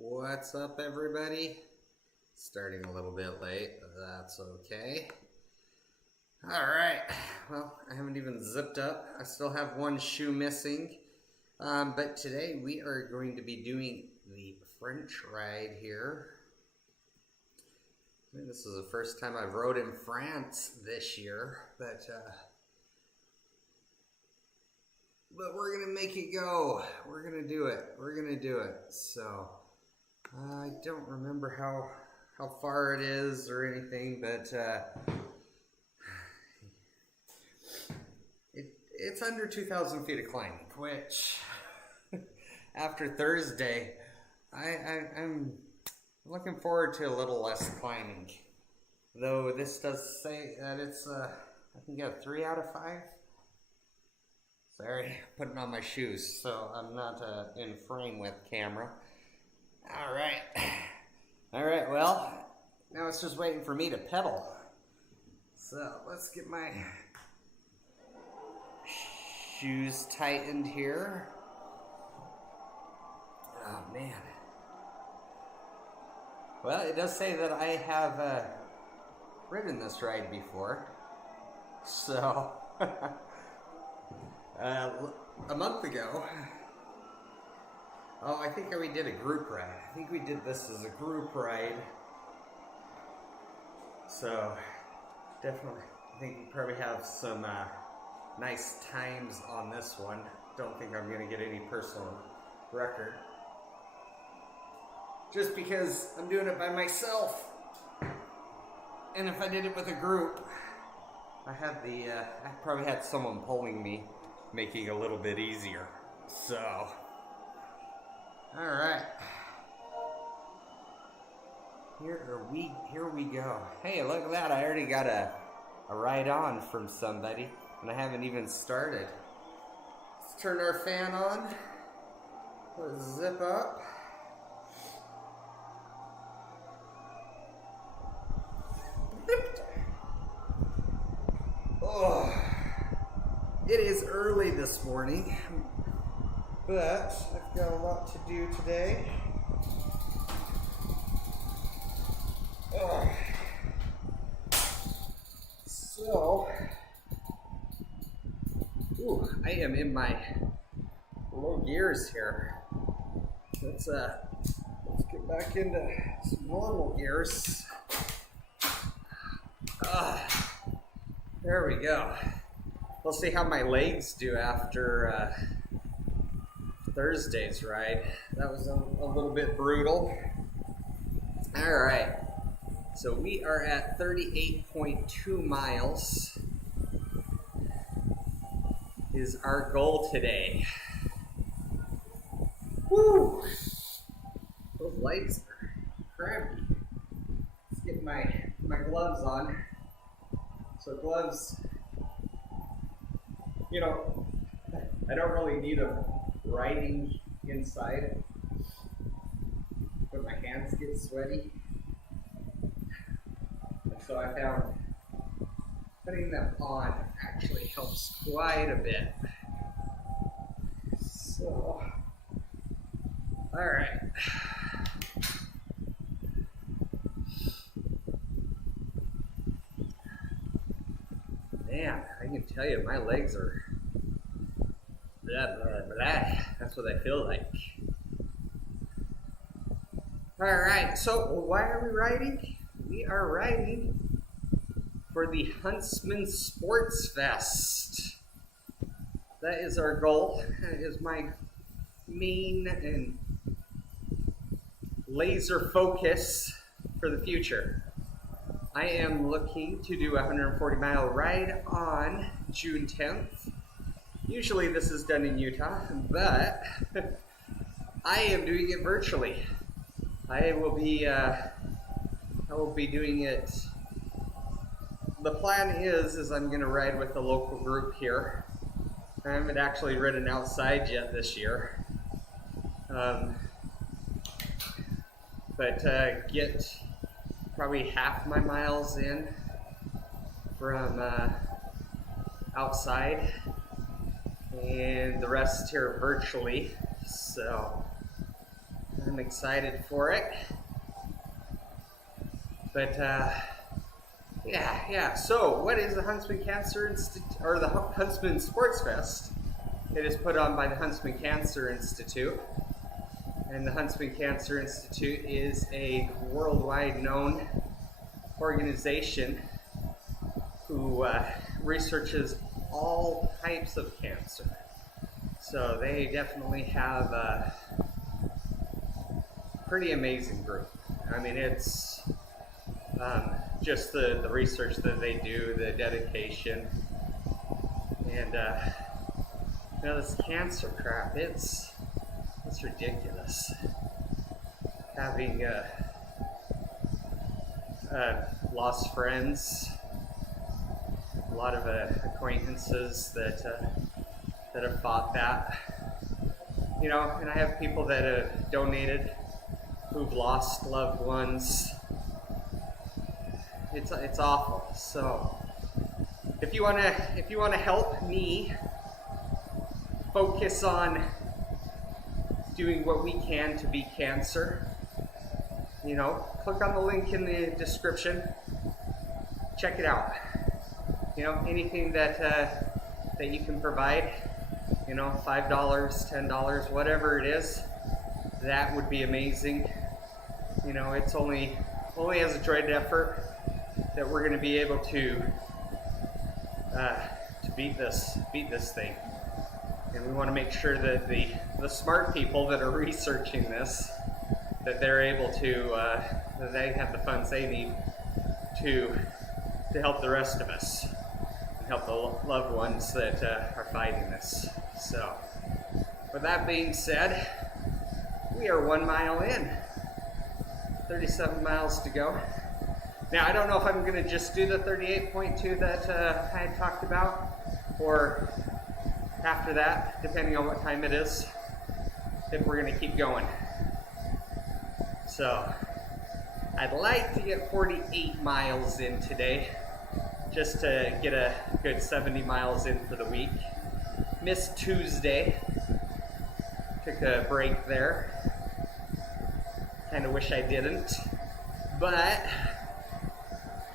What's up, everybody? Starting a little bit late, but that's okay. Alright, well, I haven't even zipped up. I still have one shoe missing. But today we are going to be doing the French ride here. This is the first time I've rode in France this year, but we're gonna make it go. We're gonna do it. We're gonna do it. So I don't remember how far it is or anything, but it's under 2,000 feet of climbing, which after Thursday, I'm looking forward to a little less climbing. Though this does say that it's I think a 3 out of 5. Sorry, putting on my shoes, so I'm not in frame with camera. All right, well, now it's just waiting for me to pedal. So let's get my shoes tightened here. Oh man. Well, it does say that I have ridden this ride before. So a month ago, I think we did a group ride. I think we did this as a group ride. So definitely, I think we probably have some nice times on this one. Don't think I'm going to get any personal record. Just because I'm doing it by myself. And if I did it with a group, I probably had someone pulling me, making it a little bit easier. So alright. Here we go. Hey, look at that. I already got a ride on from somebody, and I haven't even started. Let's turn our fan on. Let's zip up. Oh, it is early this morning, but I've got a lot to do today. So, I am in my low gears here. Let's get back into some normal gears. There we go. We'll see how my legs do after Thursday's ride. That was a little bit brutal. All right. So we are at 38.2 miles is our goal today. Woo! Those legs are crampy. Let's get my gloves on. So gloves, I don't really need them riding inside, but my hands get sweaty. And so I found putting them on actually helps quite a bit. So, all right. Man, I can tell you, my legs are blah, blah, blah. That's what I feel like. All right, so why are we riding? We are riding for the Huntsman Sports Fest. That is our goal. That is my main and laser focus for the future. I am looking to do a 140-mile ride on June 10th. Usually this is done in Utah, but I am doing it virtually. I will be doing it. The plan is I'm going to ride with a local group here. I haven't actually ridden outside yet this year, but get probably half my miles in from outside and the rest here virtually. So I'm excited for it. But yeah. So, what is the Huntsman Cancer Institute, or the Huntsman Sports Fest? It is put on by the Huntsman Cancer Institute. And the Huntsman Cancer Institute is a worldwide known organization who researches all types of cancer. So they definitely have a pretty amazing group. I mean, it's just the research that they do, the dedication, and this cancer crap, it's ridiculous. Having lost friends, a lot of acquaintances that have fought that, and I have people that have donated who've lost loved ones. It's awful. So if you wanna help me focus on doing what we can to beat cancer, click on the link in the description. Check it out. Anything that you can provide, $5, $10, whatever it is, that would be amazing. It's only as a joint effort that we're going to be able to beat this thing. And we want to make sure that the smart people that are researching this, that they're able to, that they have the funds they need to help the rest of us, and help the loved ones that are fighting this. So, with that being said, we are 1 mile in, 37 miles to go. Now, I don't know if I'm going to just do the 38.2 that I had talked about, or after that, depending on what time it is, if we're going to keep going. So, I'd like to get 48 miles in today, just to get a good 70 miles in for the week. Missed Tuesday, took a break there. Kind of wish I didn't, but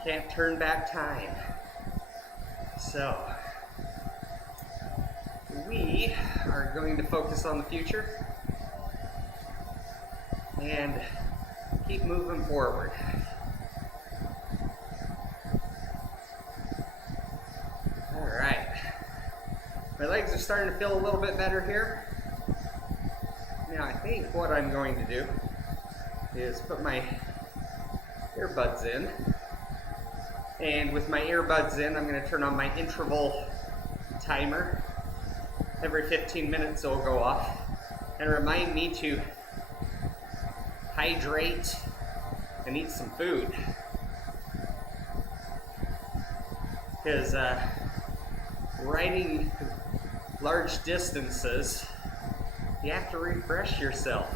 can't turn back time. So, we are going to focus on the future and keep moving forward. Alright. My legs are starting to feel a little bit better here. Now I think what I'm going to do is put my earbuds in. And with my earbuds in, I'm going to turn on my interval timer. Every 15 minutes it will go off and remind me to hydrate and eat some food. Because riding large distances, you have to refresh yourself.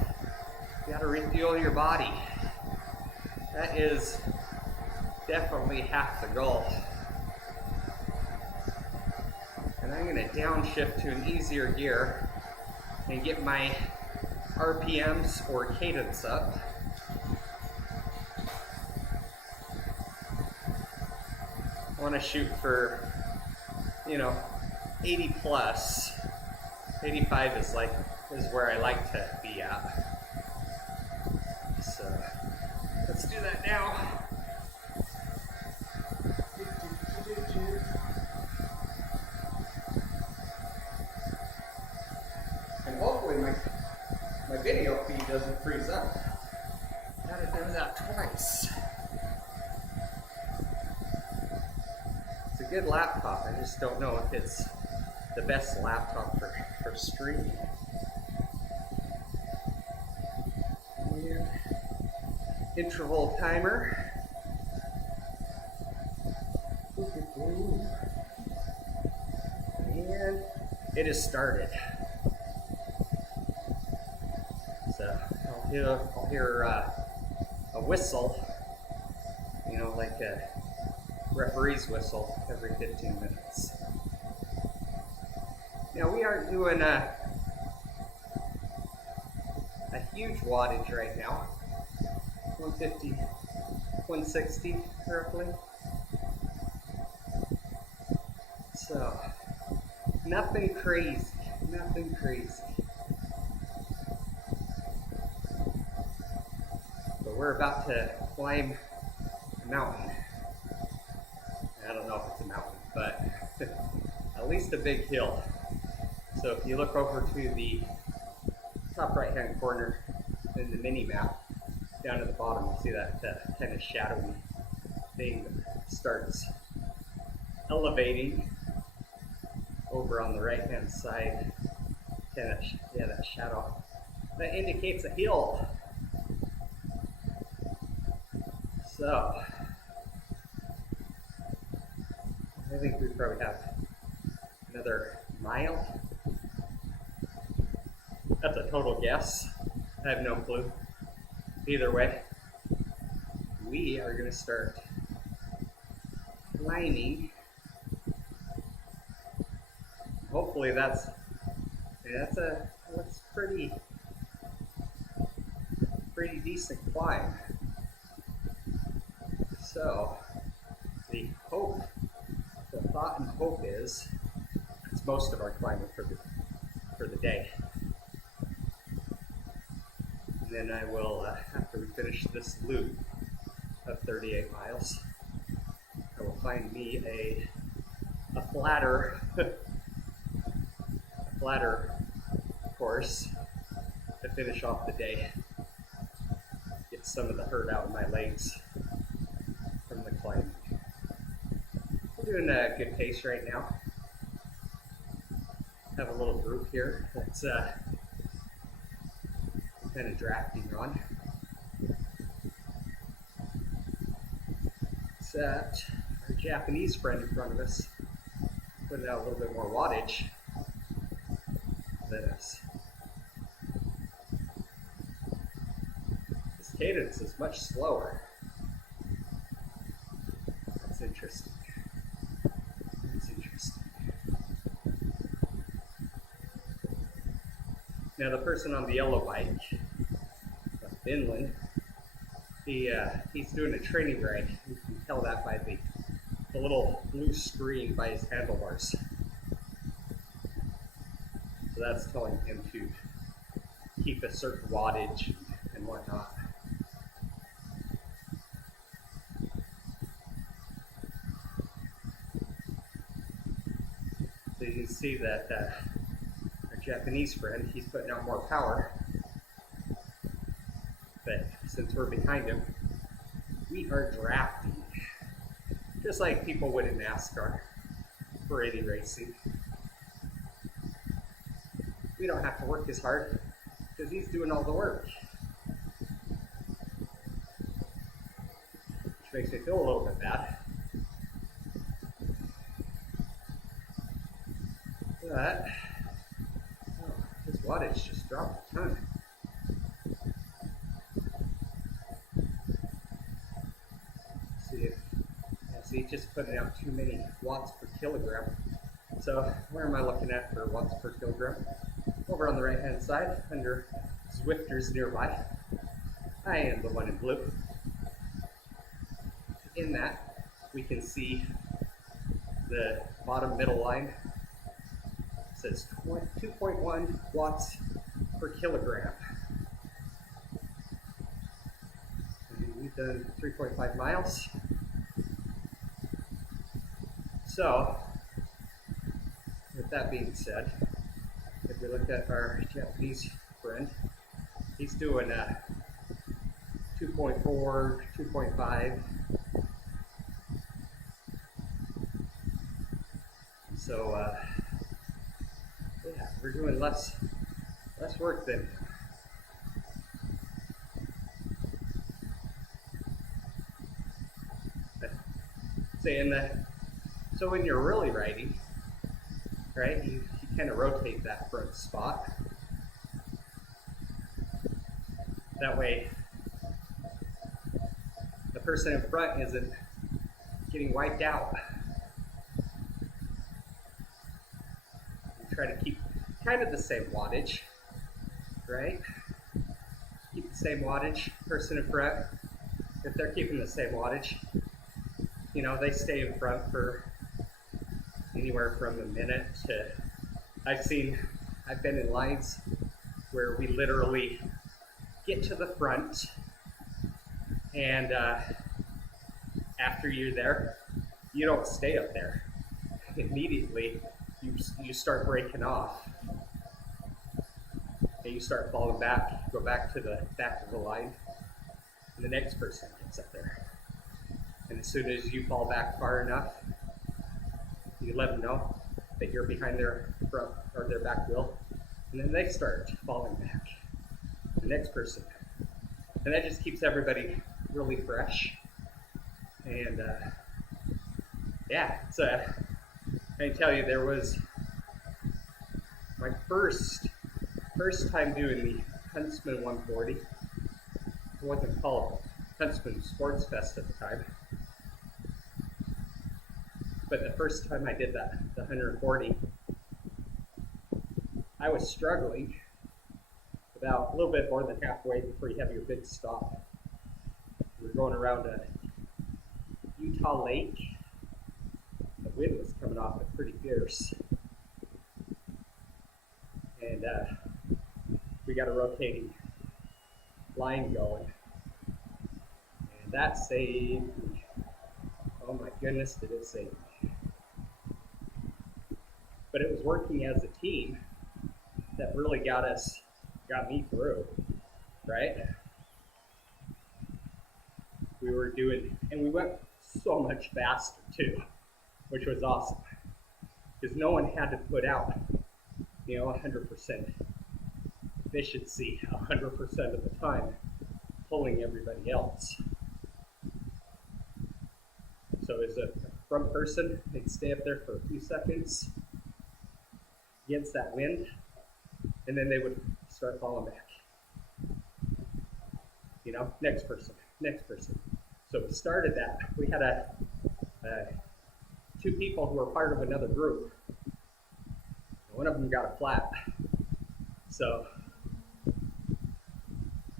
You got to refuel your body. That is definitely half the goal. And I'm going to downshift to an easier gear and get my RPMs or cadence up. I want to shoot for, 80 plus. 85 is where I like to be at. So let's do that now. And hopefully my video feed doesn't freeze up. Gotta do that twice. It's a good laptop. I just don't know if it's the best laptop for streaming. And interval timer. And it has started. So I'll hear a whistle, like a referee's whistle every 15 minutes. Now we aren't doing a a huge wattage right now, 150, 160 roughly. So nothing crazy, nothing crazy. But we're about to climb a mountain. I don't know if it's a mountain, but at least a big hill. So if you look over to the top right hand corner in the mini map, down at the bottom, you see that kind of shadowy thing that starts elevating over on the right hand side. Yeah, that shadow. That indicates a hill. So I think we probably have another mile. That's a total guess. I have no clue. Either way, we are going to start climbing. Hopefully that's pretty decent climb. So the thought and hope is it's most of our climbing for the day. And then I will, after we finish this loop of 38 miles, I will find me a flatter course to finish off the day. Get some of the hurt out of my legs from the climbing. We're doing a good pace right now. Have a little group here that's kind of drafting on. Except our Japanese friend in front of us putting out a little bit more wattage than us. His cadence is much slower. That's interesting. That's interesting. Now the person on the yellow bike, Finland, he's doing a training ride. You can tell that by the little blue screen by his handlebars. So that's telling him to keep a certain wattage and whatnot. So you can see that our Japanese friend, he's putting out more power. But since we're behind him, we are drafting. Just like people would in NASCAR for any racing. We don't have to work as hard because he's doing all the work. Which makes me feel a little bit bad. But his wattage just dropped a ton. See, just putting out too many watts per kilogram. So where am I looking at for watts per kilogram? Over on the right hand side, under Zwifters nearby. I am the one in blue. In that, we can see the bottom middle line. It says 2.1 watts per kilogram. And we've done 3.5 miles. So, with that being said, if we look at our Japanese friend, he's doing 2.4, 2.5. So, yeah, we're doing less work than. Saying that. So when you're really riding, right, you kind of rotate that front spot. That way, the person in front isn't getting wiped out. You try to keep kind of the same wattage, right? same wattage, person in front, if they're keeping the same wattage, you know, they stay in front for anywhere from a minute to, I've been in lines where we literally get to the front, and after you're there, you don't stay up there. Immediately, you start breaking off, and you start falling back, go back to the back of the line, and the next person gets up there. And as soon as you fall back far enough, you let them know that you're behind their front or their back wheel, and then they start falling back. The next person, and that just keeps everybody really fresh. And yeah, it's I can tell you, there was my first time doing the Huntsman 140. It wasn't called Huntsman Sports Fest at the time, but the first time I did that, the 140, I was struggling about a little bit more than halfway before you have your big stop. We're going around a Utah lake. The wind was coming off it pretty fierce, and we got a rotating line going, and that saved me. Oh my goodness, did it save me. But it was working as a team that really got me through, right? We were doing, and we went so much faster too, which was awesome, because no one had to put out, 100% efficiency 100% of the time, pulling everybody else. So as a front person, they'd stay up there for a few seconds against that wind, and then they would start falling back. Next person. So we started that. We had two people who were part of another group. One of them got a flat. So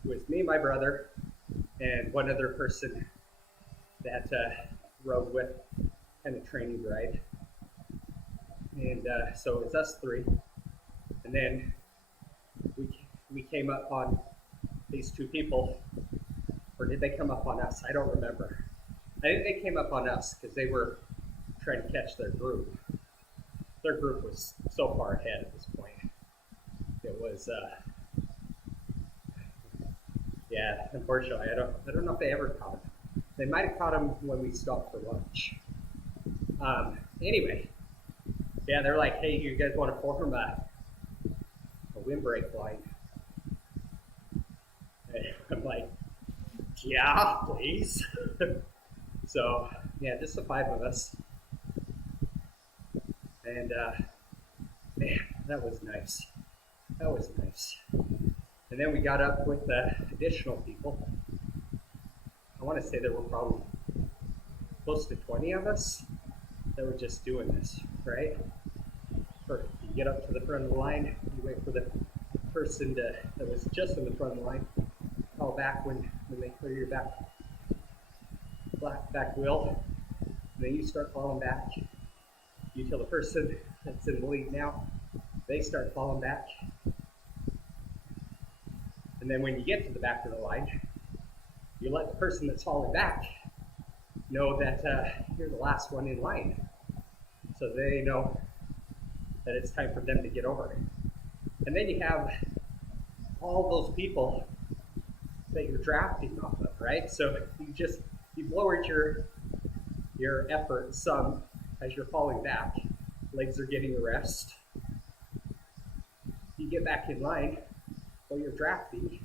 it was me, my brother, and one other person that rode with, kind of training ride. And so it was us three. And then we came up on these two people, or did they come up on us? I don't remember. I think they came up on us because they were trying to catch their group. Their group was so far ahead at this point. It was, yeah, unfortunately, I don't know if they ever caught him. They might have caught him when we stopped for lunch. Anyway, yeah, they're like, hey, you guys want to form a windbreak line? And I'm like, yeah, please. So, yeah, just the five of us. And, man, that was nice. That was nice. And then we got up with additional people. I want to say there were probably close to 20 of us that were just doing this, right? Or you get up to the front of the line, you wait for the person that was just in the front of the line, call back when they clear your back wheel, and then you start falling back. You tell the person that's in the lead now, they start falling back. And then when you get to the back of the line, you let the person that's falling back know that you're the last one in line. So they know that it's time for them to get over. And then you have all those people that you're drafting off of, right? So you've lowered your effort some as you're falling back. Legs are getting a rest. You get back in line while you're drafting,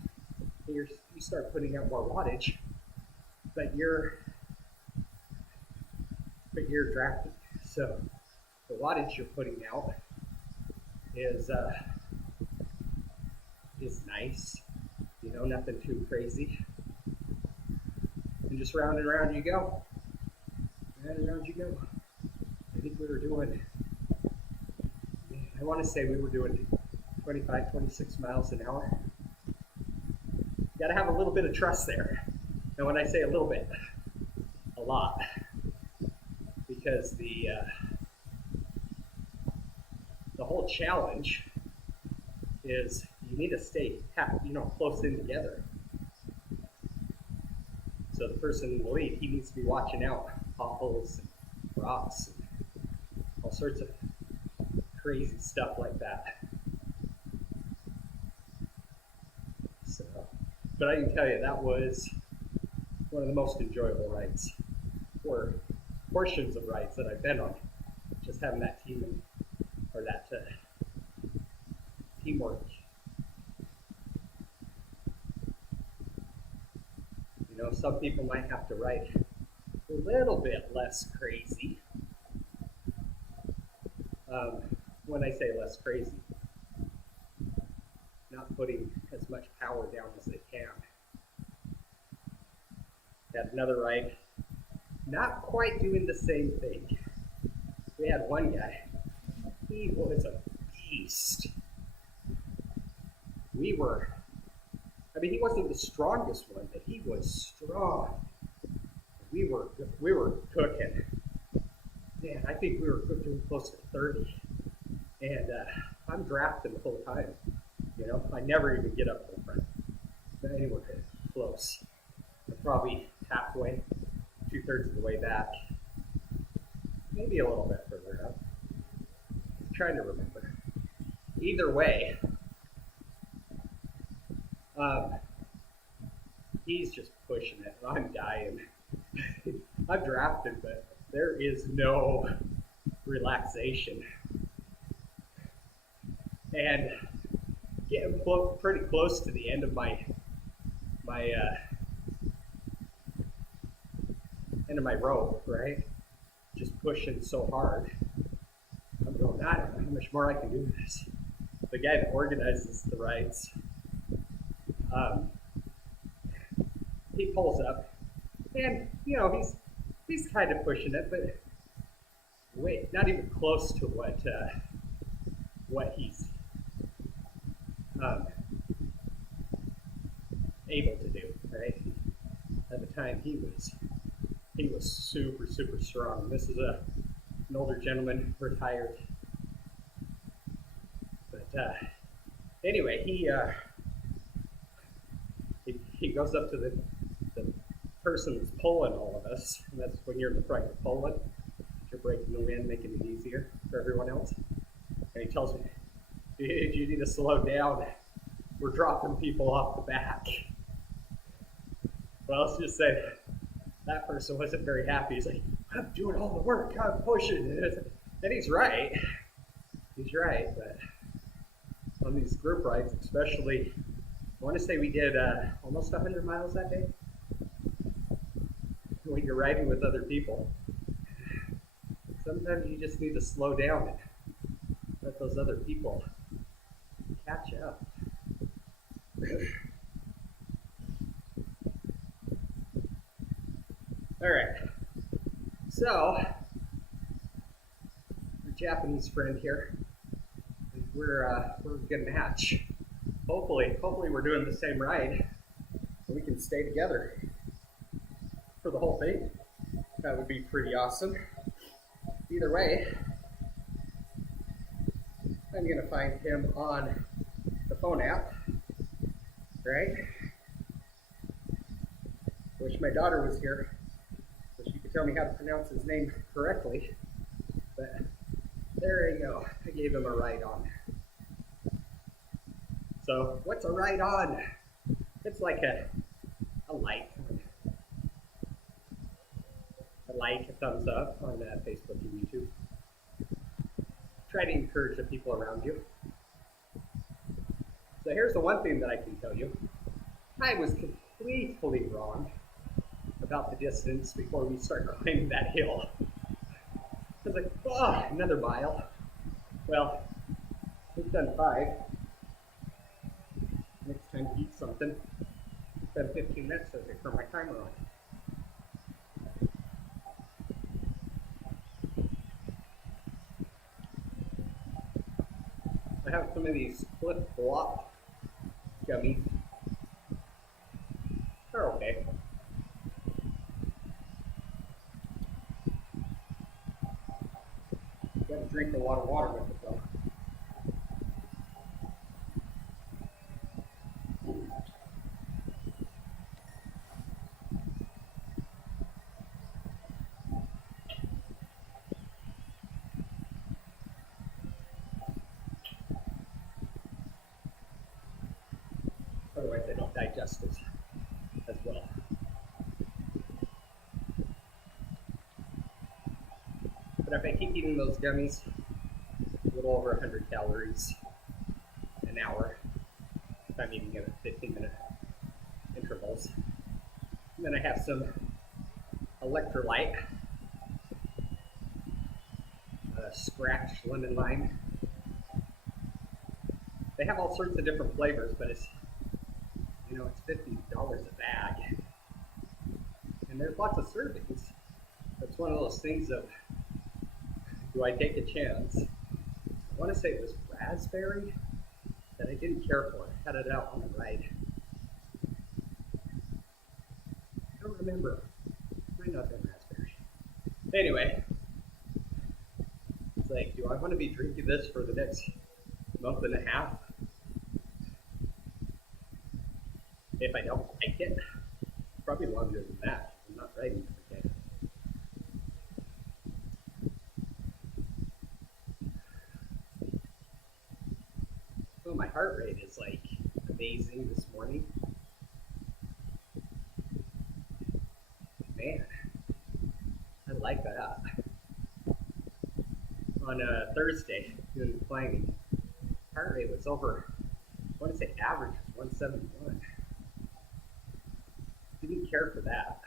and you start putting out more wattage, but you're drafting. So the wattage you're putting out is nice, nothing too crazy, and just round and round you go. Round and round you go. I think we were doing, I want to say we were doing 25, 26 miles an hour. got to have a little bit of trust there. And when I say a little bit, a lot, because the whole challenge is you need to stay, close in together. So the person in the lead, he needs to be watching out potholes and rocks and all sorts of crazy stuff like that. So, but I can tell you that was one of the most enjoyable rides, or portions of rides that I've been on. Just having that team or that teamwork. You know, some people might have to ride a little bit less crazy. When I say less crazy, not putting as much power down as they can. Had another ride, not quite doing the same thing. We had one guy, he was a beast. He wasn't the strongest one, but he was strong. We were cooking. Man, I think we were cooking close to 30. And I'm drafting the whole time. You know, I never even get up to the front. Not anywhere close. I'm probably halfway, 2/3 of the way back. Maybe a little bit further up. I'm trying to remember. Either way, he's just pushing it. I'm dying. I'm drafted, but there is no relaxation. And getting pretty close to the end of my rope, right? Just pushing so hard. I'm going, I don't know how much more I can do this. The guy that organizes the rides, he pulls up, and you know he's kind of pushing it, but wait, not even close to what he's able to do, right? At the time, he was super strong. This is an older gentleman, retired, but anyway, he goes up to the person that's pulling all of us, and that's when you're in the front, you're pulling, you're breaking the wind, making it easier for everyone else. And he tells me, dude, you need to slow down. We're dropping people off the back. Well, let's just say that person wasn't very happy. He's like, I'm doing all the work, I'm pushing. And he's right. He's right, but on these group rides, especially, I want to say we did almost 100 miles that day. When you're riding with other people, sometimes you just need to slow down and let those other people catch up. All right, so our Japanese friend here, we're gonna match. Hopefully we're doing the same ride, so we can stay together for the whole thing. That would be pretty awesome. Either way, I'm gonna find him on the phone app, right? Wish my daughter was here so she could tell me how to pronounce his name correctly. But there you go. I gave him a ride on. So what's a ride on? It's like a like. A thumbs up on Facebook and YouTube. Try to encourage the people around you. So here's the one thing that I can tell you. I was completely wrong about the distance before we start climbing that hill. I was like, oh, another mile. Well, we've done 5. Next time to eat something. It's been 15 minutes so I turn my timer on. I have some of these flip flop gummies. drink a lot of water with it though. Otherwise they don't digest as well. But if I keep eating those gummies, a little over 100 calories an hour, if I'm eating them at 15-minute intervals. And then I have some electrolyte, scratch lemon lime. They have all sorts of different flavors, but it's, you know, it's $50 a bag. And there's lots of servings. It's one of those things of, do I take a chance? I want to say it was raspberry that I didn't care for. I had it out on the ride. I don't remember. It might not have been raspberry. Anyway, it's like, do I want to be drinking this for the next month and a half? If I don't like it, probably longer than that. I'm not riding every day. Oh, my heart rate is like amazing this morning. Man, I like that. On a Thursday, doing climbing, heart rate was over, I want to say average was 171. Didn't care for that.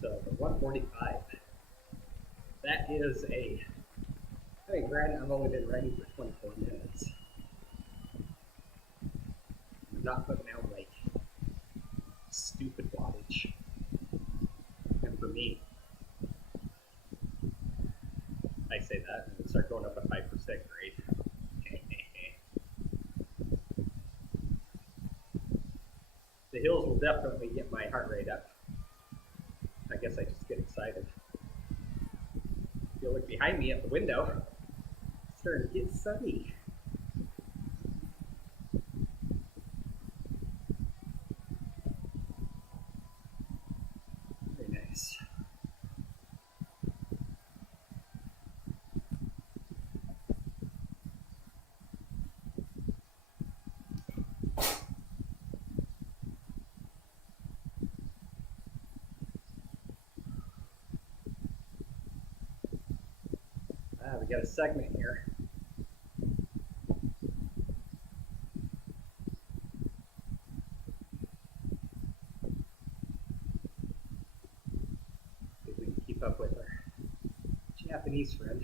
So the 145, that is a, I mean, granted, I've only been riding for 24 minutes. I'm not putting out like stupid wattage. And for me, I say that and start going up at 5% grade. The hills will definitely get my heart rate up. I guess I just get excited. If you look behind me at the window, it's starting to get sunny. Very nice. We got a segment here. See if we can keep up with our Japanese friend.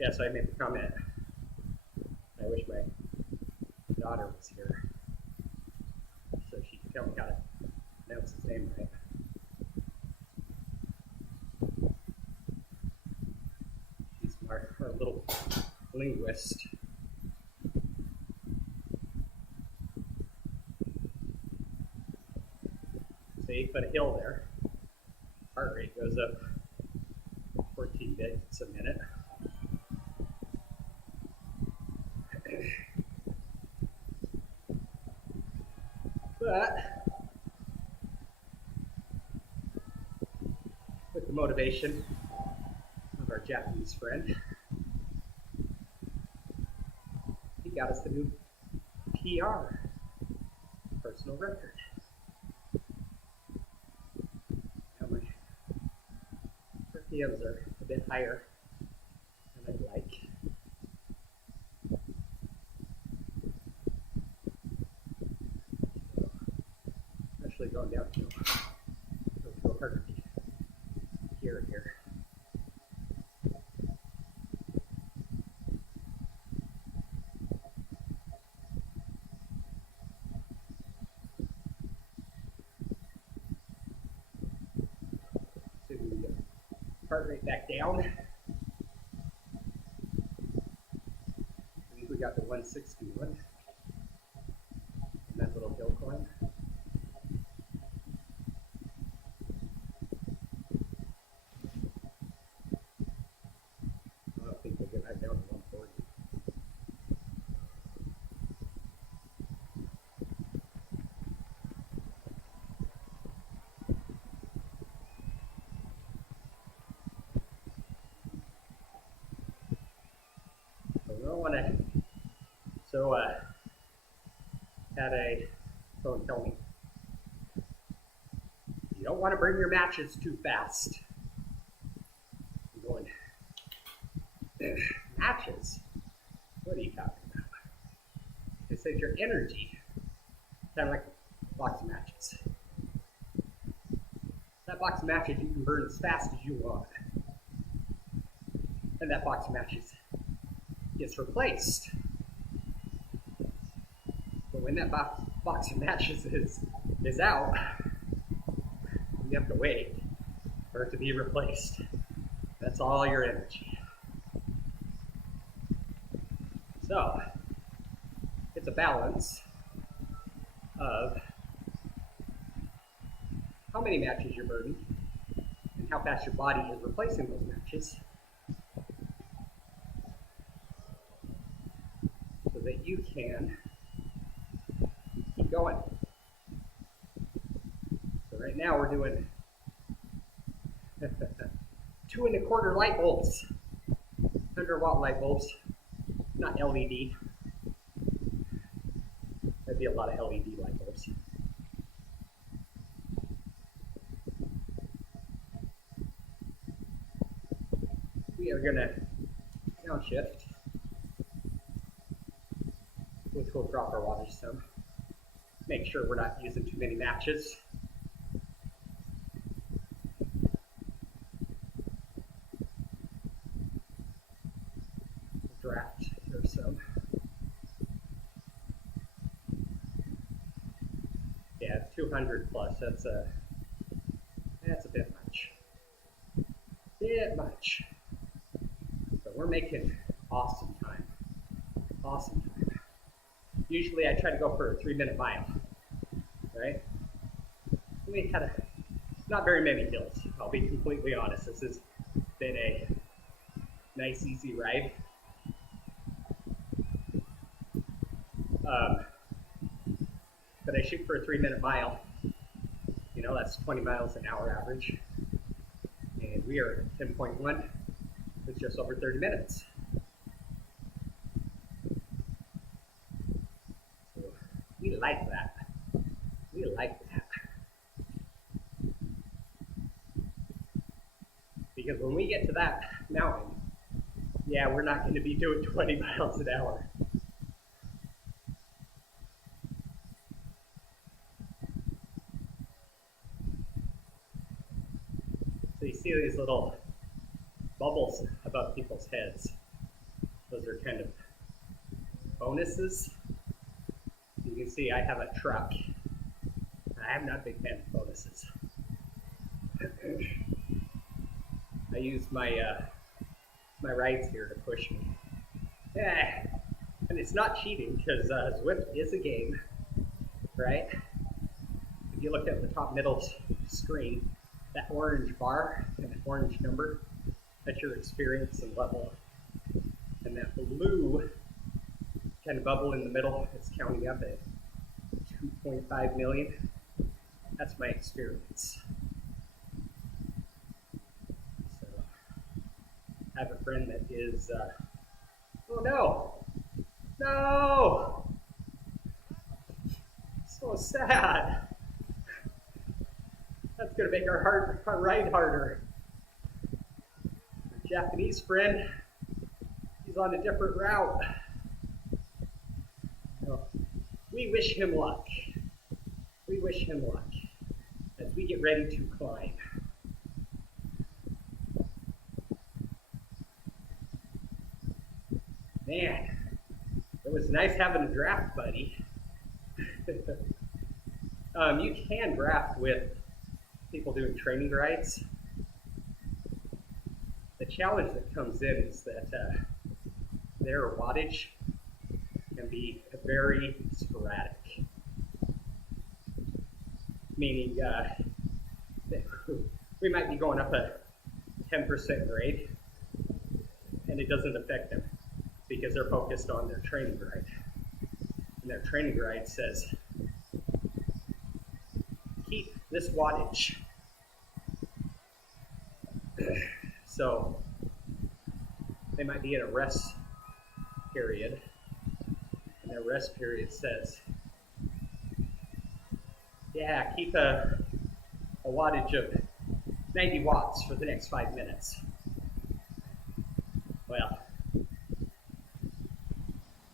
Yeah, so I made the comment. I wish my daughter was here so she could tell me how to pronounce his name right. Our little linguist. So 8 foot hill there. Heart rate goes up 14 beats a minute. But with the motivation of our Japanese friend, he got us a new PR, personal record. Now my RPMs are a bit higher than I'd like. Especially going downhill. It'll go harder to hear here. Heart rate back down. I think we got the 161 in that little hill climb. So, had someone tell me, you don't want to burn your matches too fast. I'm going, matches? What are you talking about? They said your energy, kind of like a box of matches. That box of matches you can burn as fast as you want. And that box of matches gets replaced. But when that box of matches is out, you have to wait for it to be replaced. That's all your energy. So, it's a balance of how many matches you're burning and how fast your body is replacing those matches so that you can keep going. So right now we're doing 2 1/4 light bulbs, 100-watt light bulbs, not LED. That'd be a lot of LED light bulbs. We are going to downshift, which will drop our wattage some. Make sure we're not using too many matches. Draft here some. Yeah, 200 plus. That's a bit much. Bit much. But we're making awesome time. Awesome time. Usually I try to go for a 3-minute mile. Right? We had not very many hills. I'll be completely honest. This has been a nice, easy ride. But I shoot for a 3-minute mile. You know, that's 20 miles an hour average. And we are at 10.1 with just over 30 minutes. So we like that. We like that. Because when we get to that mountain, yeah, we're not going to be doing 20 miles an hour. So you see these little bubbles above people's heads. Those are kind of bonuses. You can see I have a truck. I'm not a big fan of bonuses. I use my my rides here to push me. Yeah, and it's not cheating because Zwift is a game, right? If you look at the top middle screen, that orange bar and that orange number, that's your experience and level. And that blue kind of bubble in the middle, it's counting up at 2.5 million. That's my experience. So I have a friend that is, oh no, no, so sad. That's going to make our ride harder. Our Japanese friend, he's on a different route. So we wish him luck. We wish him luck as we get ready to climb. Man, it was nice having a draft buddy. You can draft with people doing training rides. The challenge that comes in is that their wattage can be very sporadic. Meaning we might be going up a 10% grade and it doesn't affect them because they're focused on their training ride. And their training ride says, keep this wattage. So they might be in a rest period and my rest period says, yeah, keep a wattage of 90 watts for the next 5 minutes. Well,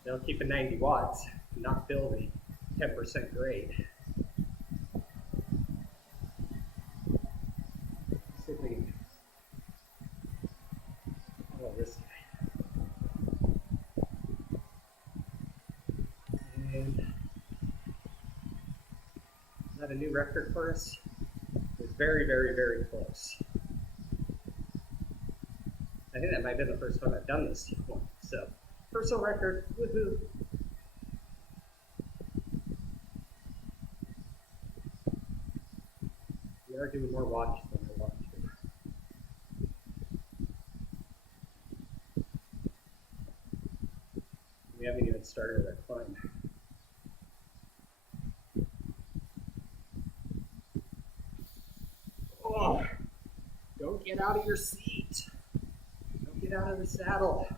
they'll keep a 90 watts and not bill the 10% grade. Let's see if we can follow this guy. And is that a new record for us? It's very, very, very close. I think that might have been the first time I've done this one. So, personal record, woohoo! We are doing more watch than I want to. We haven't even started our climb. Oh, don't get out of your seat. Don't get out of the saddle.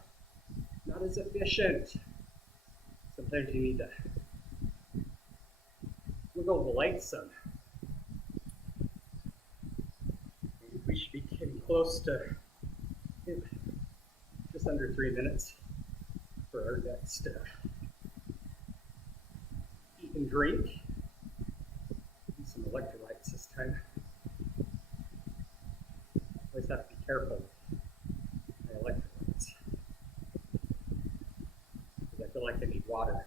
Not as efficient. Sometimes you need to wiggle the legs some. We should be getting close to just under 3 minutes for our next eat and drink. Need some electrolytes this time. Always have to be careful with my electrolytes. Because I feel like I need water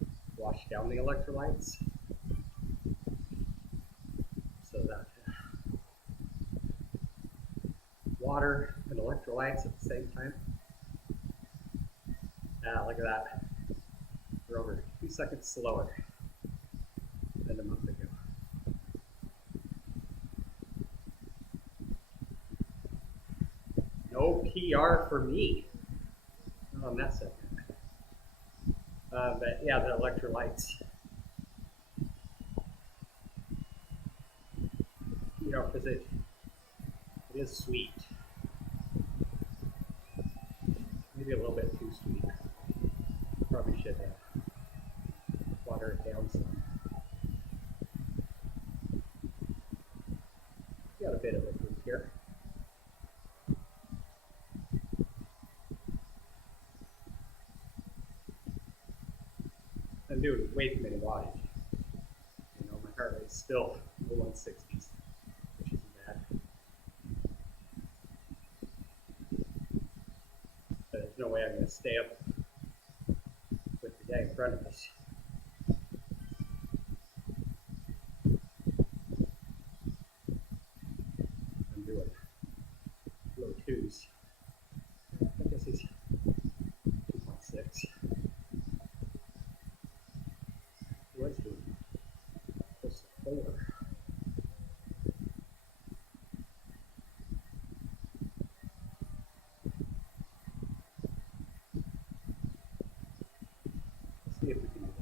to wash down the electrolytes. So that water and electrolytes at the same time. Look at that. We're over 2 seconds slower than a month ago. No PR for me. Not on that segment. But yeah, the electrolytes. You know, because it is sweet. Maybe a little bit too sweet. Probably should water it down some. Got a bit of a group here. I'm doing way too many wattage. You know, my heart rate's still in the 160s, which isn't bad. But there's no way I'm going to stay up with the guy in front of us. I'm doing low twos. I guess he's 2.6. He was doing close to 4. See if we can do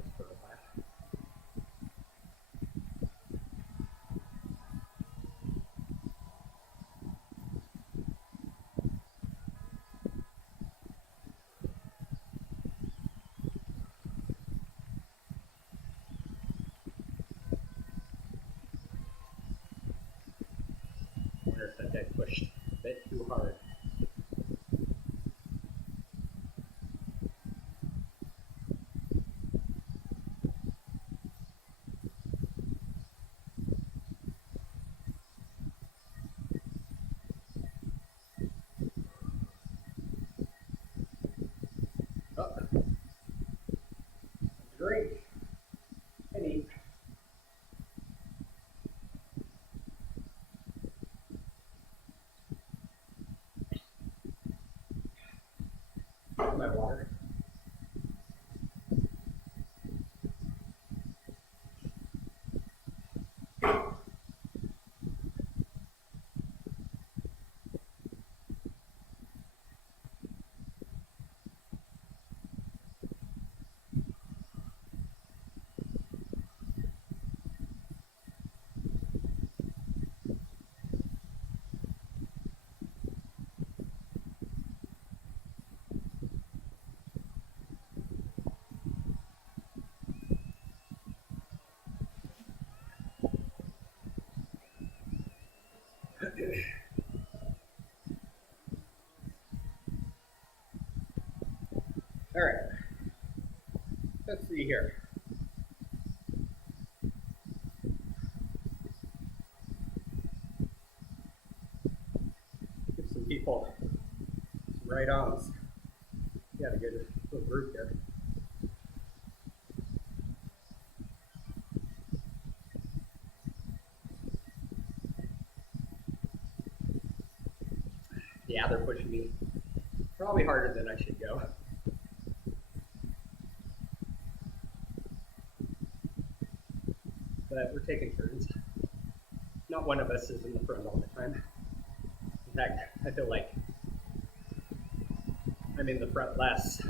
see here. Give some people some right-ons. Got a good little group here. Yeah, they're pushing me probably harder than I should go. But we're taking turns. Not one of us is in the front all the time. In fact, I feel like I'm in the front less.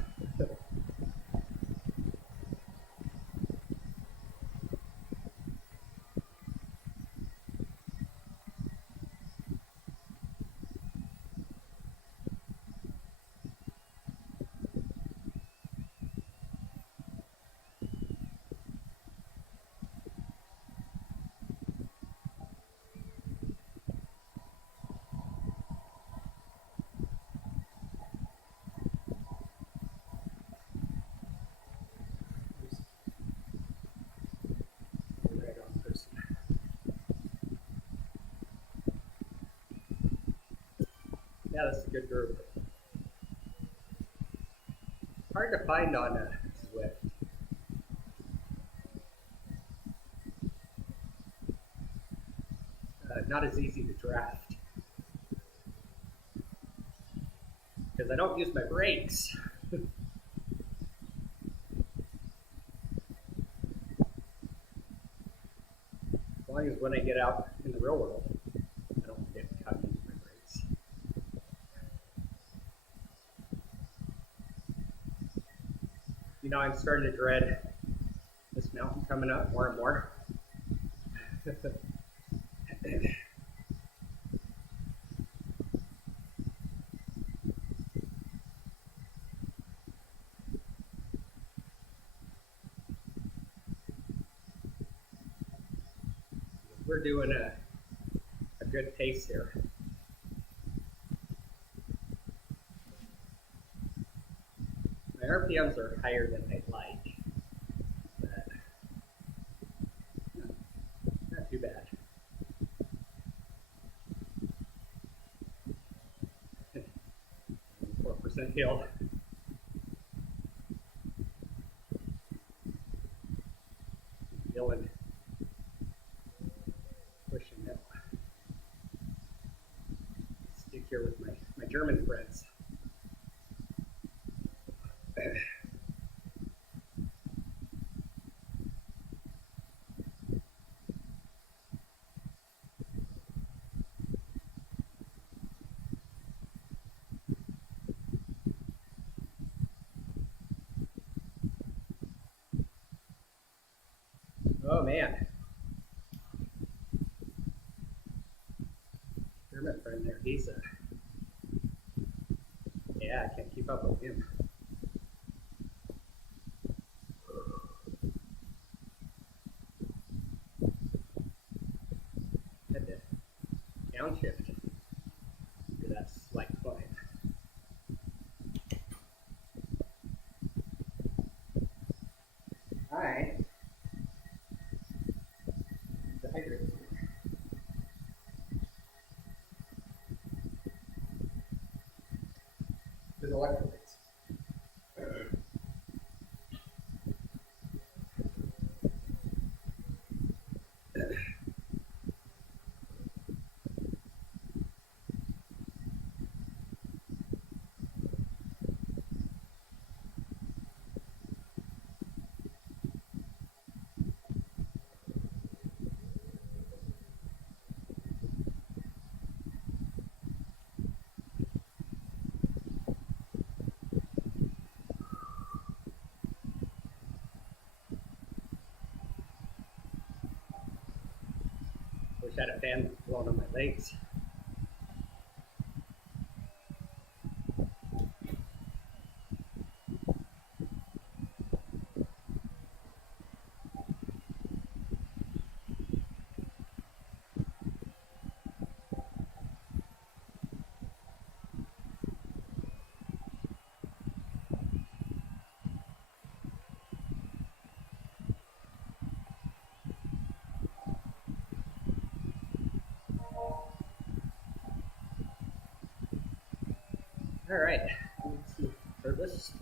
Right on person. Yeah, that's a good group. Hard to find on Zwift. Not as easy to draft because I don't use my brakes. As long as when I get out in the real world, I don't forget how to use my brakes. You know, I'm starting to dread this mountain coming up more and more. We're doing a good pace here. My RPMs are higher than I'd like, but not too bad. 4% hill. Dylan pushing that. Stick here with my German friends. Oh man. German friend there, he's yeah, I can't keep up with him. Had to downshift for that slight climb. Hi. Dehydrated. With electrolytes. Wish I had a fan blowing on my legs. All right, let's see furthest.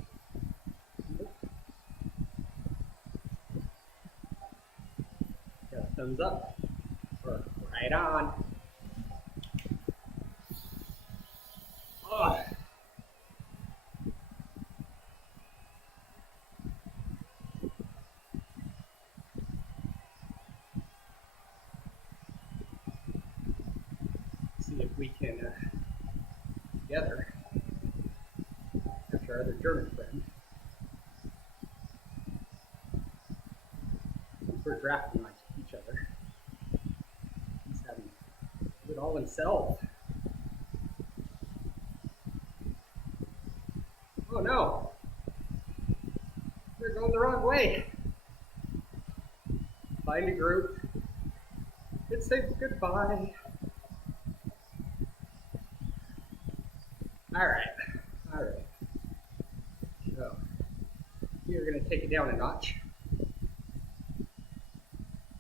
Got a thumbs up. Or right on. Oh. See if we can together capture our other German friend. Since we're drafting like each other, he's having to do it all himself. Oh no, we're going the wrong way. Find a group. Let's say goodbye. All right. So we are going to take it down a notch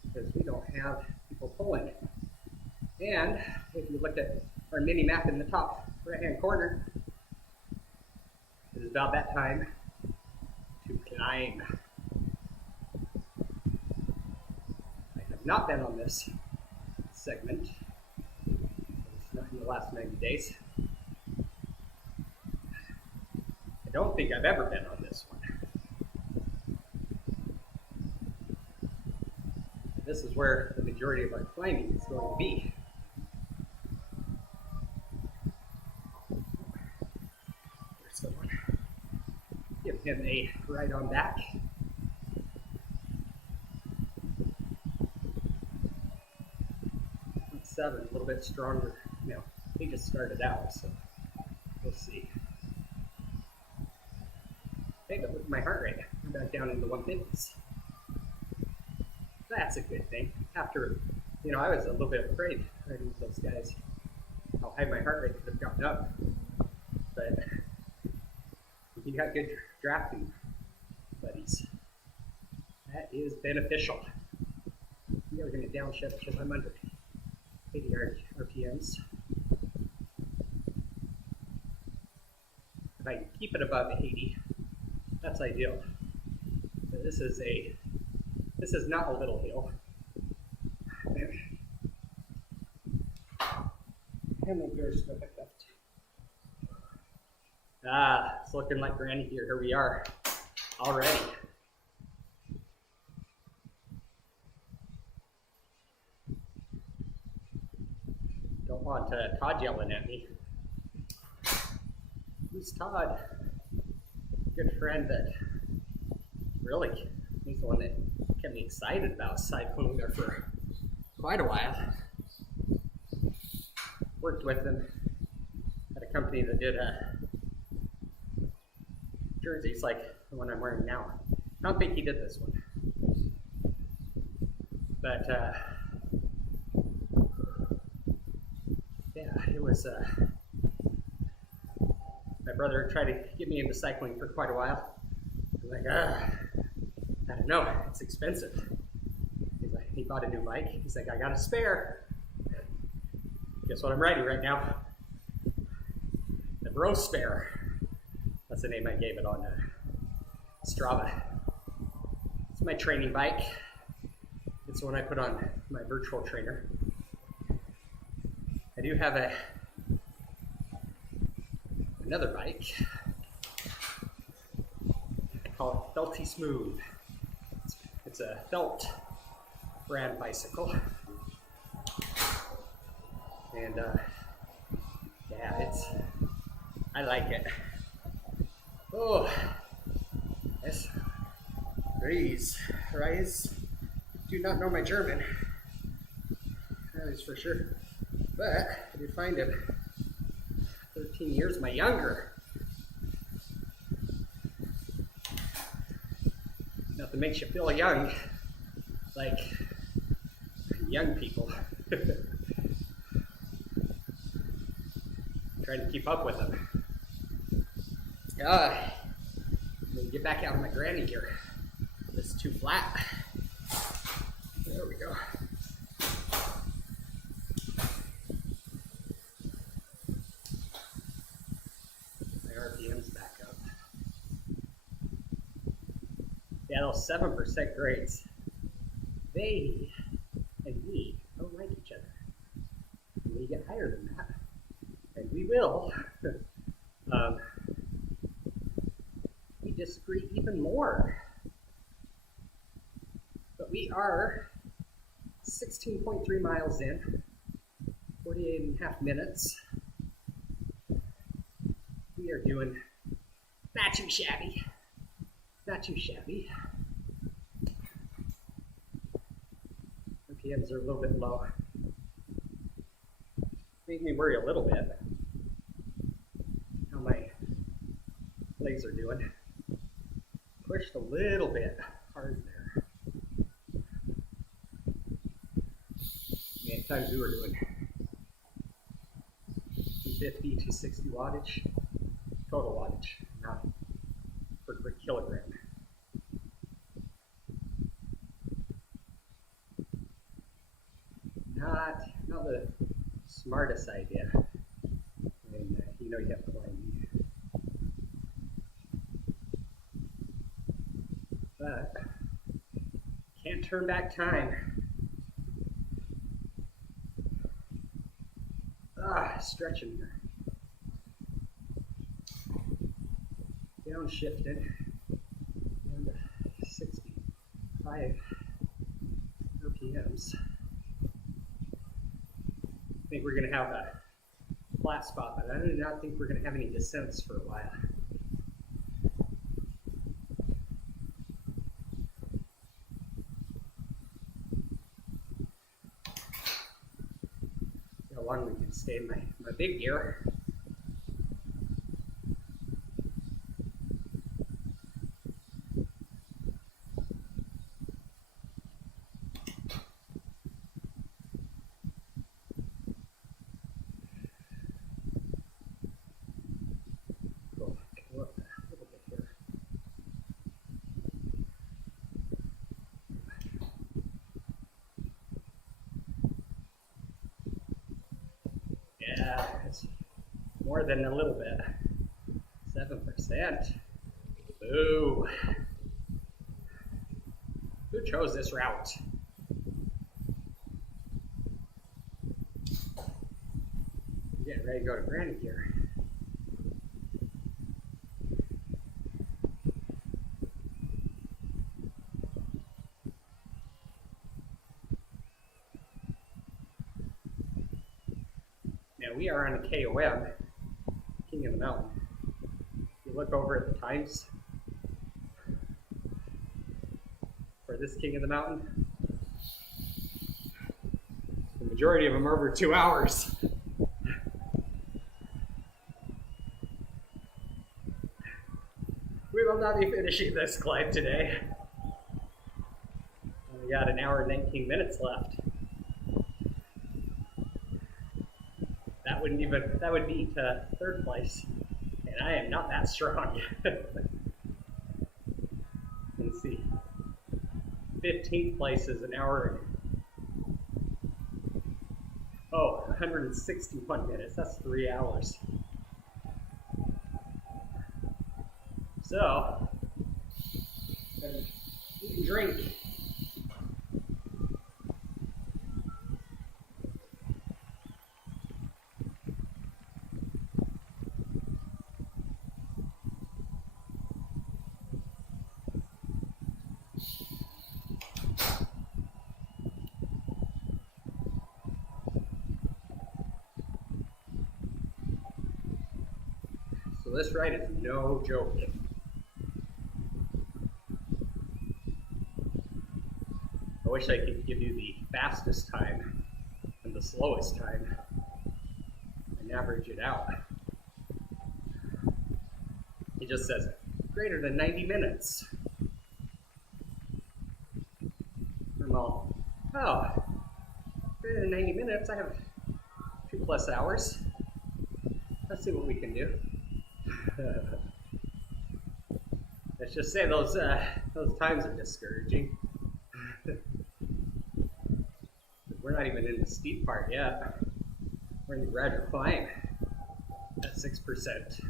because we don't have people pulling it. And if you look at our mini map in the top right-hand corner, it is about that time to climb. I have not been on this segment, it's not in the last 90 days. I don't think I've ever been on this one. This is where the majority of our climbing is going to be. There's someone. Give him a ride on back. Seven, a little bit stronger. No, he just started out, so we'll see. Hey, but look at my heart rate. I'm back down in the 150s. That's a good thing. After, I was a little bit afraid riding with those guys, how high my heart rate could have gotten up. But you got good drafting buddies. That is beneficial. We are going to downshift because I'm under 80 RPMs. If I can keep it above 80, that's ideal. But this is not a little hill. How many gears do I have left? It's looking like Granny here. Here we are already. Don't want Todd yelling at me. Who's Todd? Good friend that really, he's the one that kept me excited about cycling there for quite a while. Worked with him at a company that did jerseys like the one I'm wearing now. I don't think he did this one. But yeah, it was my brother tried to get me into cycling for quite a while. I'm like, I don't know, it's expensive. He's like, he bought a new bike. He's like, I got a spare. Guess what I'm riding right now? The Bro Spare. That's the name I gave it on Strava. It's my training bike. It's the one I put on my virtual trainer. I do have another bike. I call it Felty Smooth. It's a Felt brand bicycle. And yeah, I like it. Oh, yes. Rise. Do not know my German. That is for sure. But I did find him 13 years my younger. Nothing makes you feel young like young people. Trying to keep up with them. I'm gonna get back out of my granny gear. It's too flat. There we go. tell 7% grades. They and we don't like each other. And we get higher than that. And we will. We disagree even more. But we are 16.3 miles in, 48 and a half minutes. We are doing not too shabby. Not too shabby. RPMs are a little bit low. Made me worry a little bit how my legs are doing. Pushed a little bit hard there. At times we were doing 250, 260 wattage, total wattage, not per kilogram. Not the smartest idea. And you know you have to climb. But can't turn back time. Stretching here. Downshifted down to 65 RPMs. I think we're going to have a flat spot, but I do not think we're going to have any descents for a while. See how long we can stay in my big gear. Yeah, it's more than a little bit. 7%. Boo. Who chose this route? Getting ready to go to Granny gear. We are on a KOM, King of the Mountain. If you look over at the times for this King of the Mountain, the majority of them are over 2 hours. We will not be finishing this climb today. We got an hour and 19 minutes left. That would be to third place, and I am not that strong. Let's see. 15th place is an hour. 161 minutes. That's 3 hours. So, eat and drink. So this ride is no joke. I wish I could give you the fastest time and the slowest time and average it out. It just says greater than 90 minutes. I'm all, greater than 90 minutes, I have 2+ hours. Let's see what we can do. Let's just say those times are discouraging. We're not even in the steep part yet. We're in the gradual climb at 6%.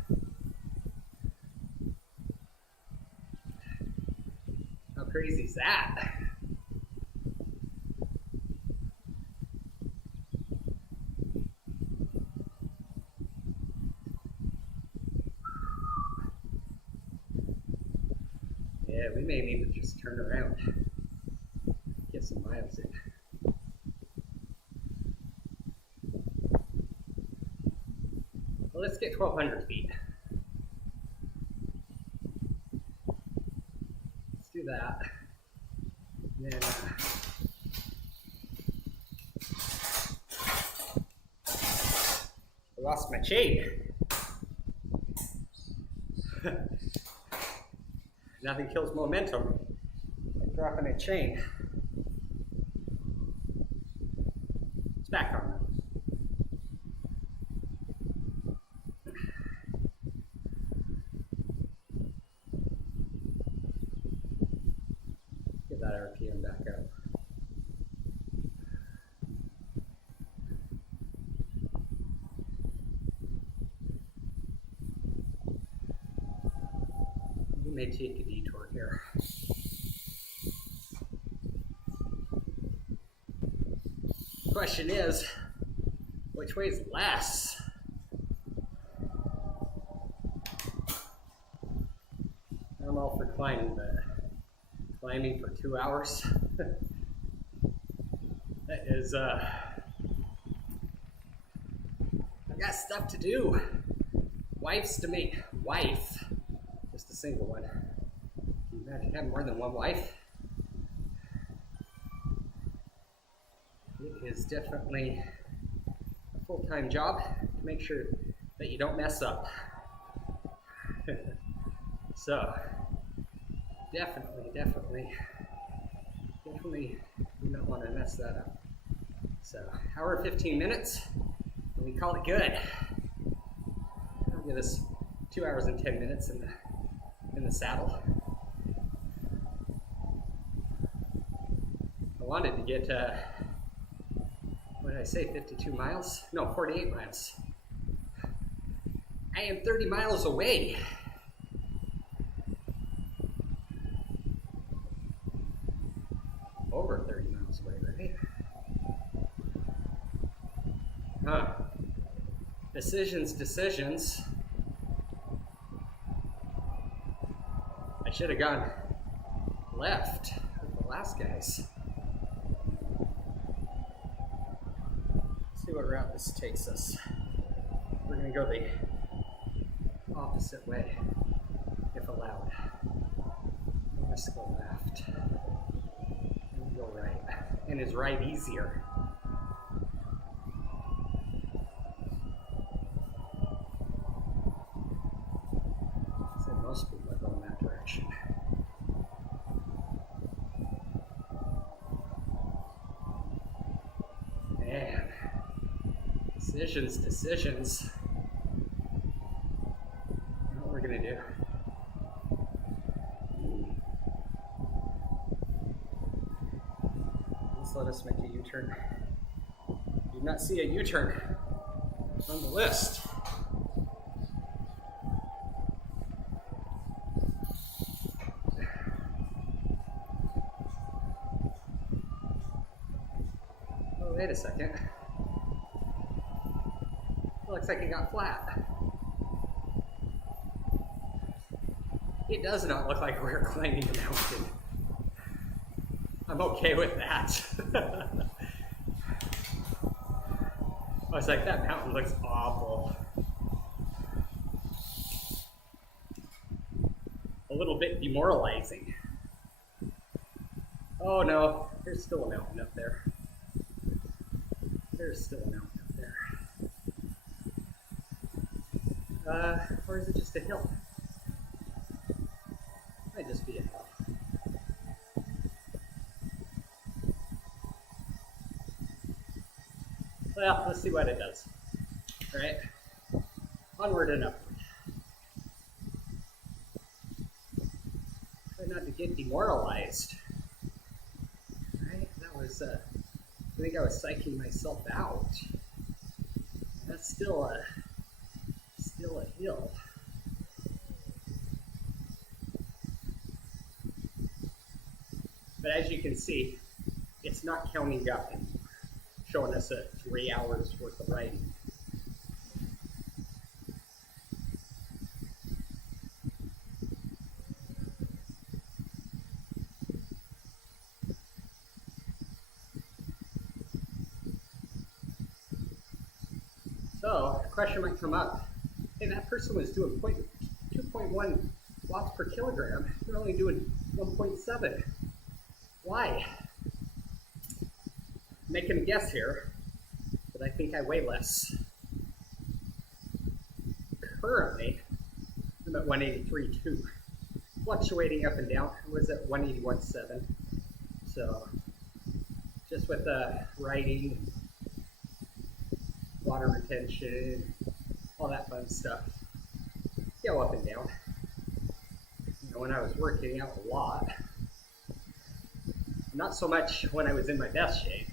crazy is that? Yeah, we may need to just turn around, get some miles in. Well, let's get 1,200 feet. Let's do that. And then, I lost my chain. Nothing kills momentum like dropping a chain. It's back on now. Get that RPM back up. We may take a detour here. The question is, which way is less? I'm all for climbing, but climbing for 2 hours, that is, I got stuff to do. Wives to make. Wife. Just a single one. Can you imagine having more than one wife? It is definitely a full-time job to make sure that you don't mess up. So, definitely do not want to mess that up. So, hour 15 minutes, and we call it good. I'll give us 2 hours and 10 minutes in the saddle. I wanted to get, what did I say, 52 miles? No, 48 miles. I am 30 miles away. Over 30 miles away, right? Huh. Decisions. I should have gone left with the last guys. Let's see what route this takes us. We're going to go the opposite way, if allowed. Let's go left. And go right. And is right easier? I said most people are going that direction. Man. Decisions. What we're gonna do. Let's let us make a U-turn. Did not see a U-turn on the list. Oh, wait a second. Looks like it got flat. It does not look like we're climbing a mountain. I'm okay with that. I was like, that mountain looks awful. A little bit demoralizing. Oh no, there's still a mountain up there. There's still a mountain up there. Or is it just a hill? Might just be a hill. Well, let's see what it does. All right, onward and upward. Try not to get demoralized. All right, that was, I think I was psyching myself out. That's still a hill. But as you can see, it's not counting up and showing us a 3 hours worth of writing. So a question might come up, hey, that person was doing 2.1 watts per kilogram. They're only doing 1.7. Why? I'm making a guess here, but I think I weigh less. Currently, I'm at 183.2, fluctuating up and down. I was at 181.7. So just with the writing, water retention, all that fun stuff, go up and down. You know, when I was working out a lot, not so much when I was in my best shape,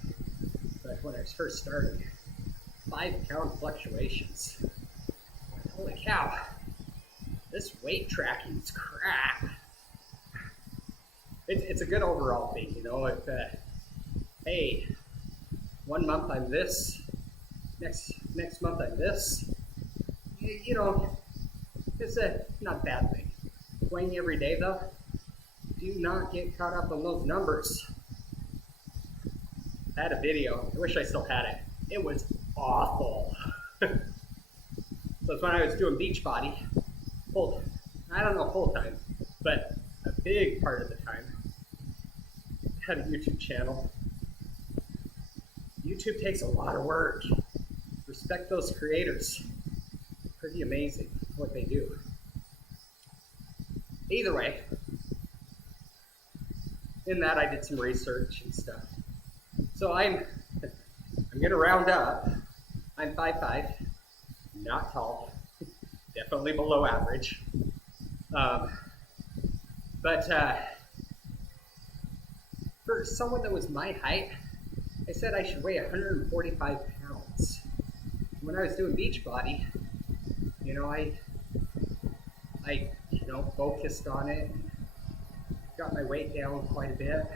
but when I was first starting, 5-pound fluctuations. Holy cow, this weight tracking is crap. It's a good overall thing, you know. If hey, 1 month I'm this, next month I'm this, you know, it's not a bad thing. Playing every day though, do not get caught up on those numbers. I had a video, I wish I still had it. It was awful. So it's when I was doing Beachbody, full time, but a big part of the time. I had a YouTube channel. YouTube takes a lot of work. Respect those creators. Pretty amazing what they do. Either way, in that I did some research and stuff. So I'm gonna round up. I'm 5'5", not tall, definitely below average. But for someone that was my height, I said I should weigh 145 pounds. When I was doing Beachbody, you know, I focused on it, got my weight down quite a bit,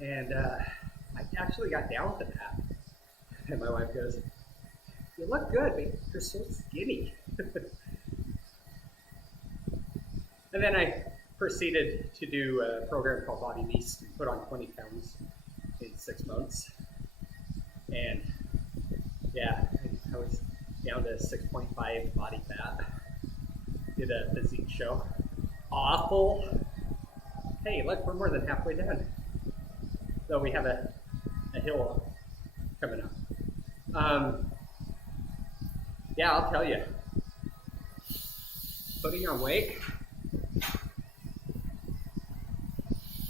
and I actually got down to that. And my wife goes, "You look good, but you're so skinny." And then I proceeded to do a program called Body Beast and put on 20 pounds in 6 months. And yeah, I was down to 6.5 body fat. Did a physique show. Awful. Hey, look, we're more than halfway done. So we have a hill coming up. Yeah, I'll tell you. Putting on weight,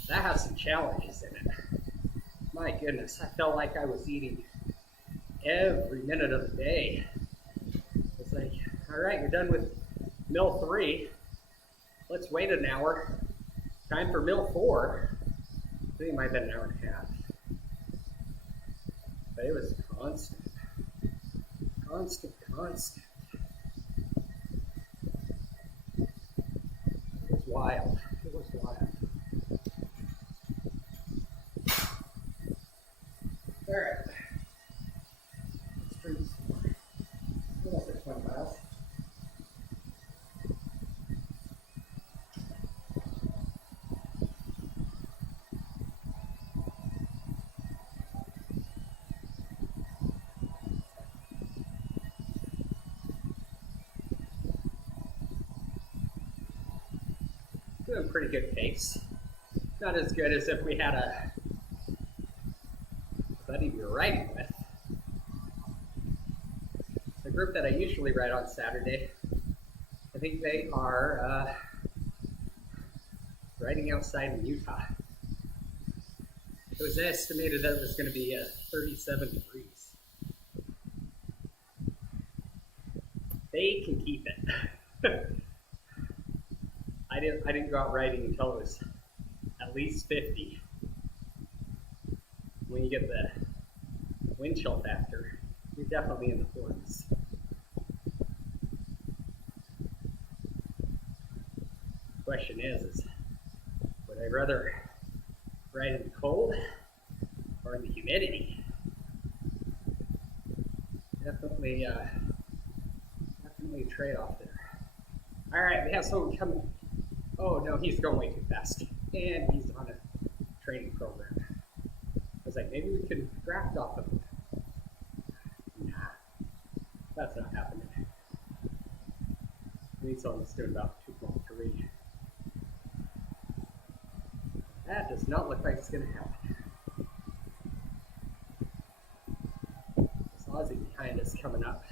that has some challenges in it. My goodness, I felt like I was eating every minute of the day. It's like, all right, you're done with meal 3. Let's wait an hour. Time for meal 4. I think it might have been an hour and a half. But it was constant. It was wild. All right. Let's drink some more. Almost at 20 miles. Doing pretty good pace. Not as good as if we had a buddy we were riding with. The group that I usually ride on Saturday, I think they are riding outside in Utah. It was estimated that it was going to be 37 degrees. They can keep it. I didn't go out riding until it was at least 50. When you get the wind chill factor, you're definitely in the 40s. Question is would I rather right in the cold or in the humidity. Definitely a trade-off there. All right, we have someone coming. Oh no, he's going way too fast, and he's on a training program. I was like, maybe we could draft off of him. Nah, that's not happening. We need someone that's doing about 2.3. That does not look like it's going to happen. This Aussie behind us coming up.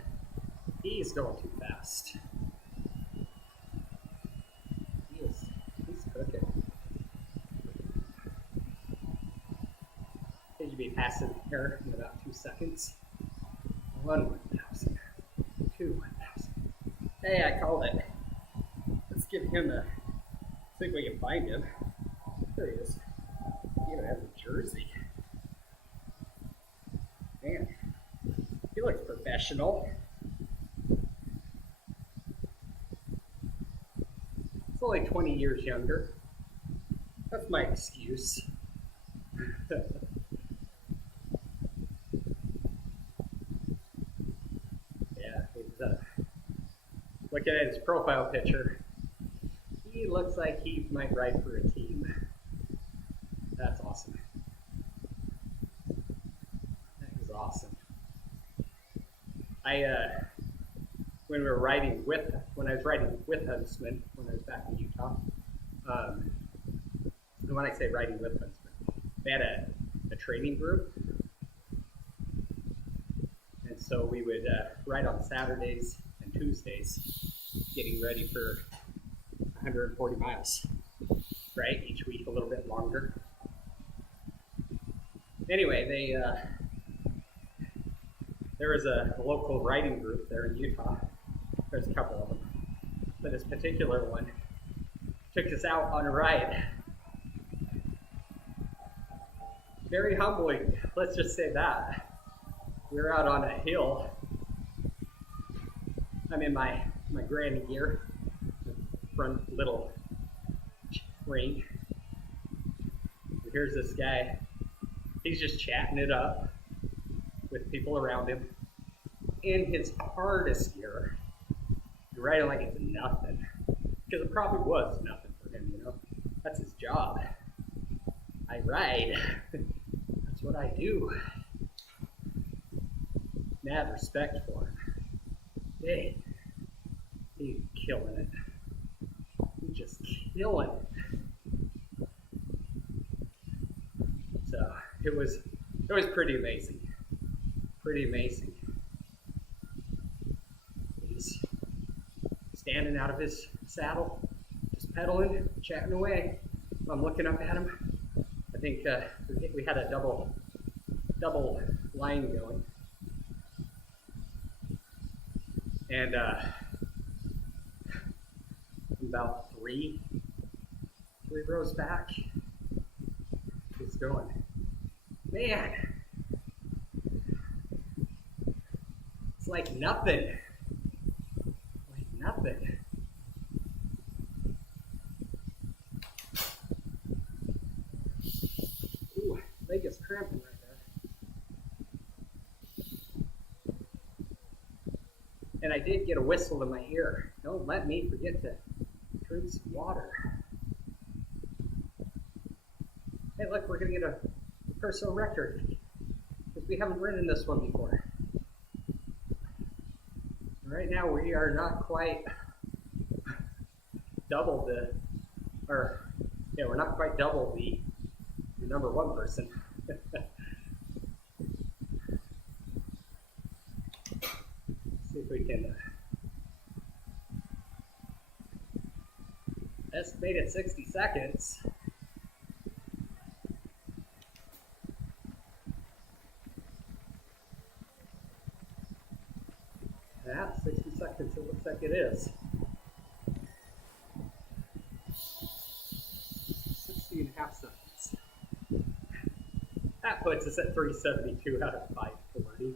He's going too fast. He's cooking. He should be passing here in about 2 seconds. 1,000. 1,000. Hey, I called it. Let's give him a. See if we can find him. There he is. He even has a jersey. Man, he looks professional. He's only 20 years younger. That's my excuse. Yeah, he's looking at his profile picture. He looks like he might ride for a team. That's awesome. That is awesome. When I was riding with Huntsman, when I was back in Utah, and when I say riding with Huntsman, they had a training group, and so we would ride on Saturdays and Tuesdays, getting ready for 140 miles, right? Each week a little bit longer. Anyway, there was a local riding group there in Utah. There's a couple of them. But this particular one took us out on a ride. Very humbling, let's just say that. We were out on a hill. I'm in my granny gear, front little ring. And here's this guy. He's just chatting it up with people around him in his hardest gear. You're riding like it's nothing. Because it probably was nothing for him, you know? That's his job. I ride. That's what I do. Mad respect for him. Hey, he's killing it. He's just killing it. So it was pretty amazing. Pretty amazing. He's standing out of his saddle, just pedaling, chatting away. I'm looking up at him. I think we had a double line going. And about three rows back, he's going, man, it's like nothing. Like nothing. Ooh, leg is cramping right there. And I did get a whistle in my ear. Don't let me forget to drink some water. Hey, look, we're going to get a personal record because we haven't ridden this one before. Right now, we are not quite double we're not quite double the number one person. See if we can estimate at 60 seconds. Yeah, 60 seconds, it looks like it is. 60 and a half seconds. That puts us at 372 out of 540.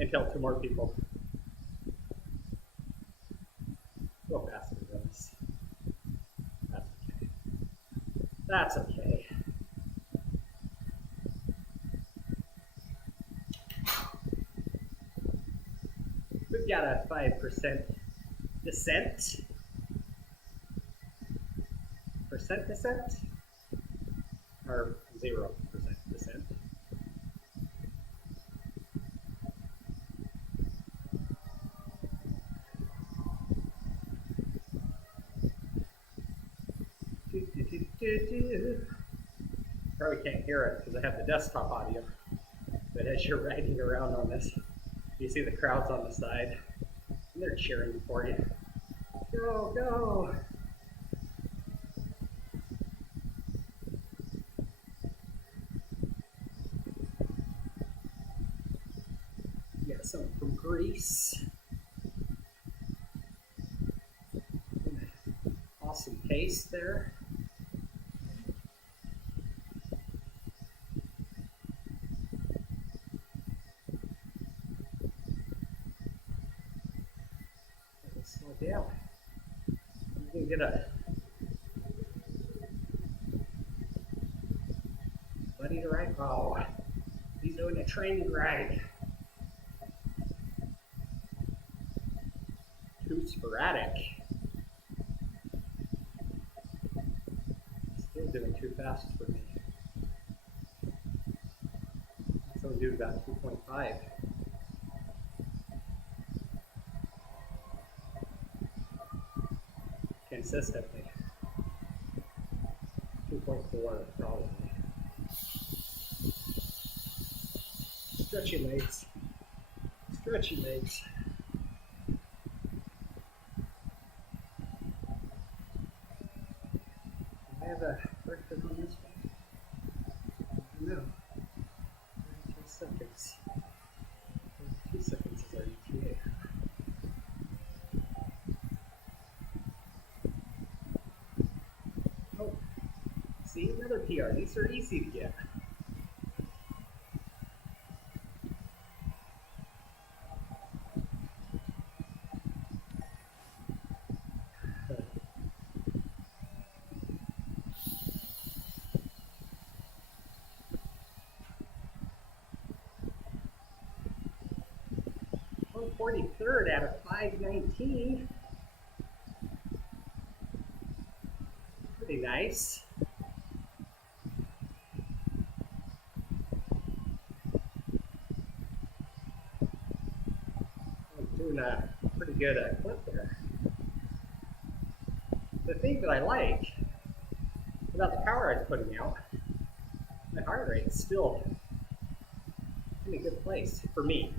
Until two more people go faster than us. That's okay. That's okay. We've got a 5% descent. Descent? Or 0% descent. Probably can't hear it because I have the desktop audio. But as you're riding around on this, you see the crowds on the side, and they're cheering for you. Go, go! You got some from Greece. Awesome pace there. Slow down. I'm gonna get a buddy to ride. Oh, he's doing a training ride. Too sporadic. Still doing too fast for me. It's only doing about 2.5. Consistently. 2.4 probably. Stretchy legs. Stretchy legs. Do I have a record on this one? I don't know. 32 seconds. 32 seconds is our ETA. Oh, see, another PR. These are easy to get. One 43rd out of 519. Pretty nice. I'm doing a pretty good clip there. The thing that I like about the power I was putting out, my heart rate is still in a good place for me.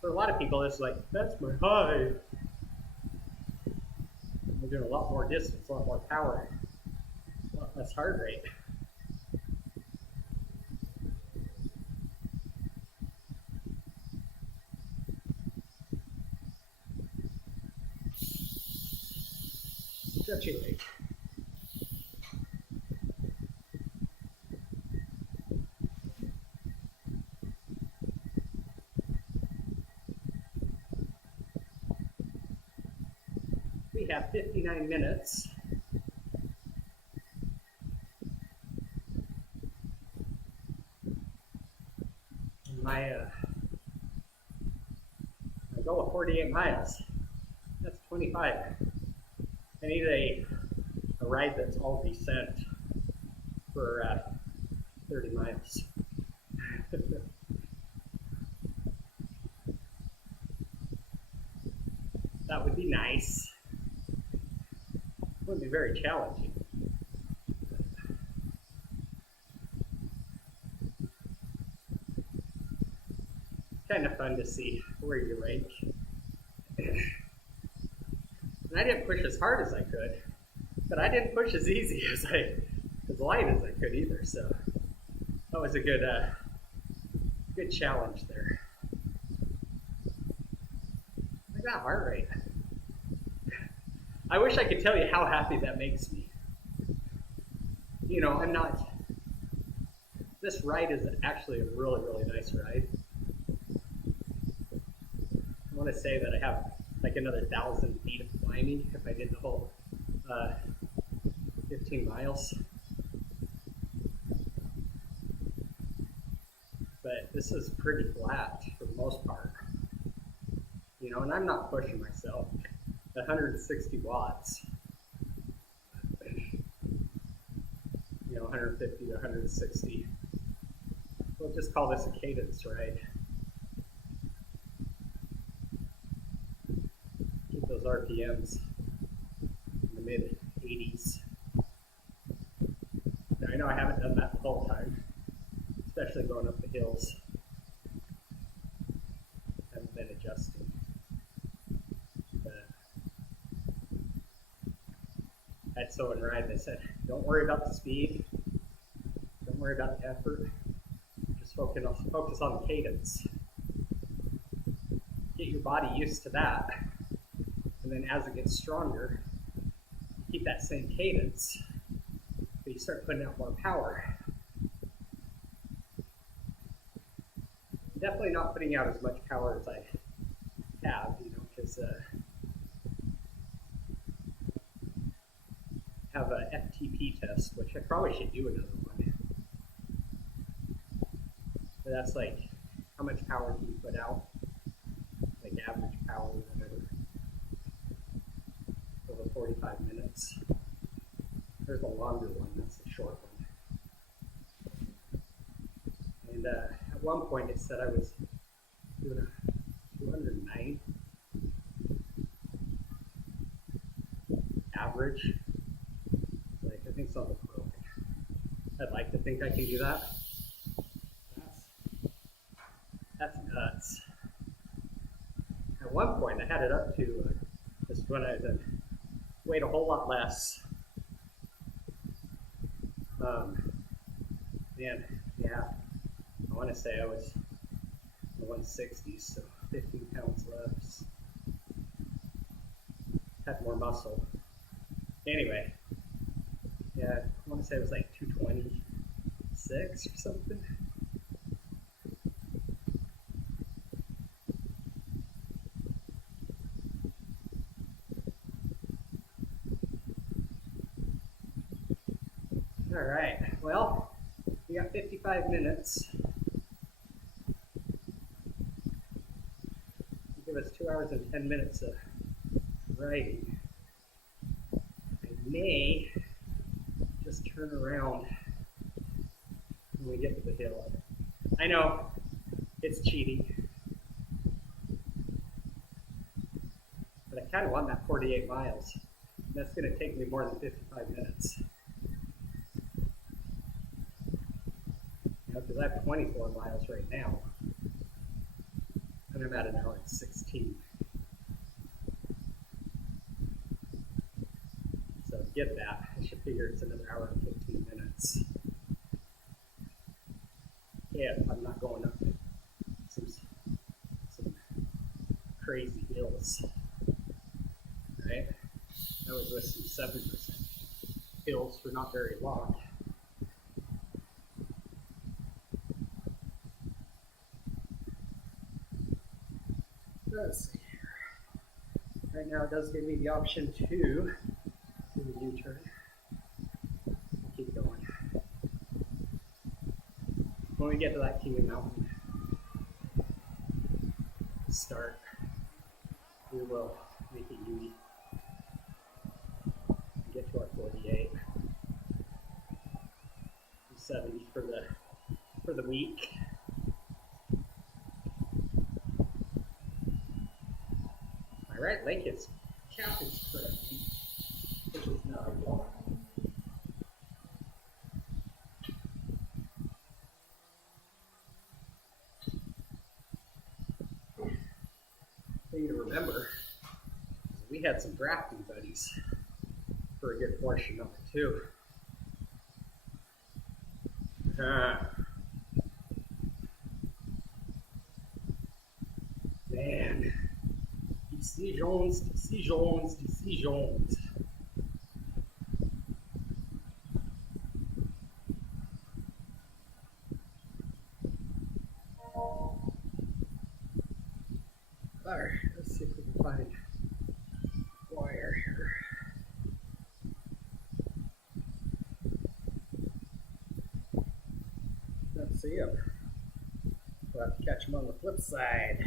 For a lot of people, it's like, that's my high. We're doing a lot more distance, a lot more power, a lot less heart rate. Stretchy leg. We have 59 minutes. My goal of 48 miles. That's 25. I need a ride that's all descent for 30 miles. That would be nice. It would be very challenging. It's kind of fun to see where you rank. And I didn't push as hard as I could, but I didn't push as easy as light as I could either. So that was a good challenge there. Look at that heart rate. I wish I could tell you how happy that makes me. You know, I'm not. This ride is actually a really, really nice ride. I want to say that I have like another 1,000 feet of climbing if I did the whole 15 miles. But this is pretty flat for the most part. You know, and I'm not pushing myself. 160 watts. You know, 150 to 160. We'll just call this a cadence, right? Keep those RPMs in the mid 80s. Now, I know I haven't done that the whole time, especially going up the hills. Haven't been adjusting. But I had someone ride that said, don't worry about the speed, don't worry about the effort, just focus on the cadence. Get your body used to that, and then as it gets stronger, keep that same cadence, but you start putting out more power. I'm definitely not putting out as much power as I have, you know, because I have a FTP test, which I probably should do another one. But that's like, how much power do you put out? Like average power or whatever. Over 45 minutes. There's a longer one, that's the short one. And at one point it said I was doing a 209 average. Like, I think something's broken. I'd like to think I can do that. That's nuts. At one point I had it up to, this is when I weighed a whole lot less. Man, yeah, I want to say I was in the 160s, so 15 pounds less. Had more muscle. Anyway, yeah, I want to say it was like 226 or something. All right, well, we got 55 minutes. Give us 2 hours and 10 minutes of writing. I may just turn around when we get to the hill. I know, it's cheating. But I kind of want that 48 miles. That's going to take me more than 55 minutes. Because I have 24 miles right now, and I'm at an hour and 16. So to get that, I should figure it's another hour and 15 minutes. If I'm not going up some crazy hills, right? That was with some 7% hills for not very long. Let's see here. Right now it does give me the option to do the U-turn. Keep going. When we get to that King Mountain start, we will make a U and get to our 48. 70 for the week. My right leg is captain's correctly, which is not a lot. Thing to remember is we had some drafting buddies for a good portion of it too. Man. Decisions. Alright, let's see if we can find wire here. see him. We'll have to catch him on the flip side.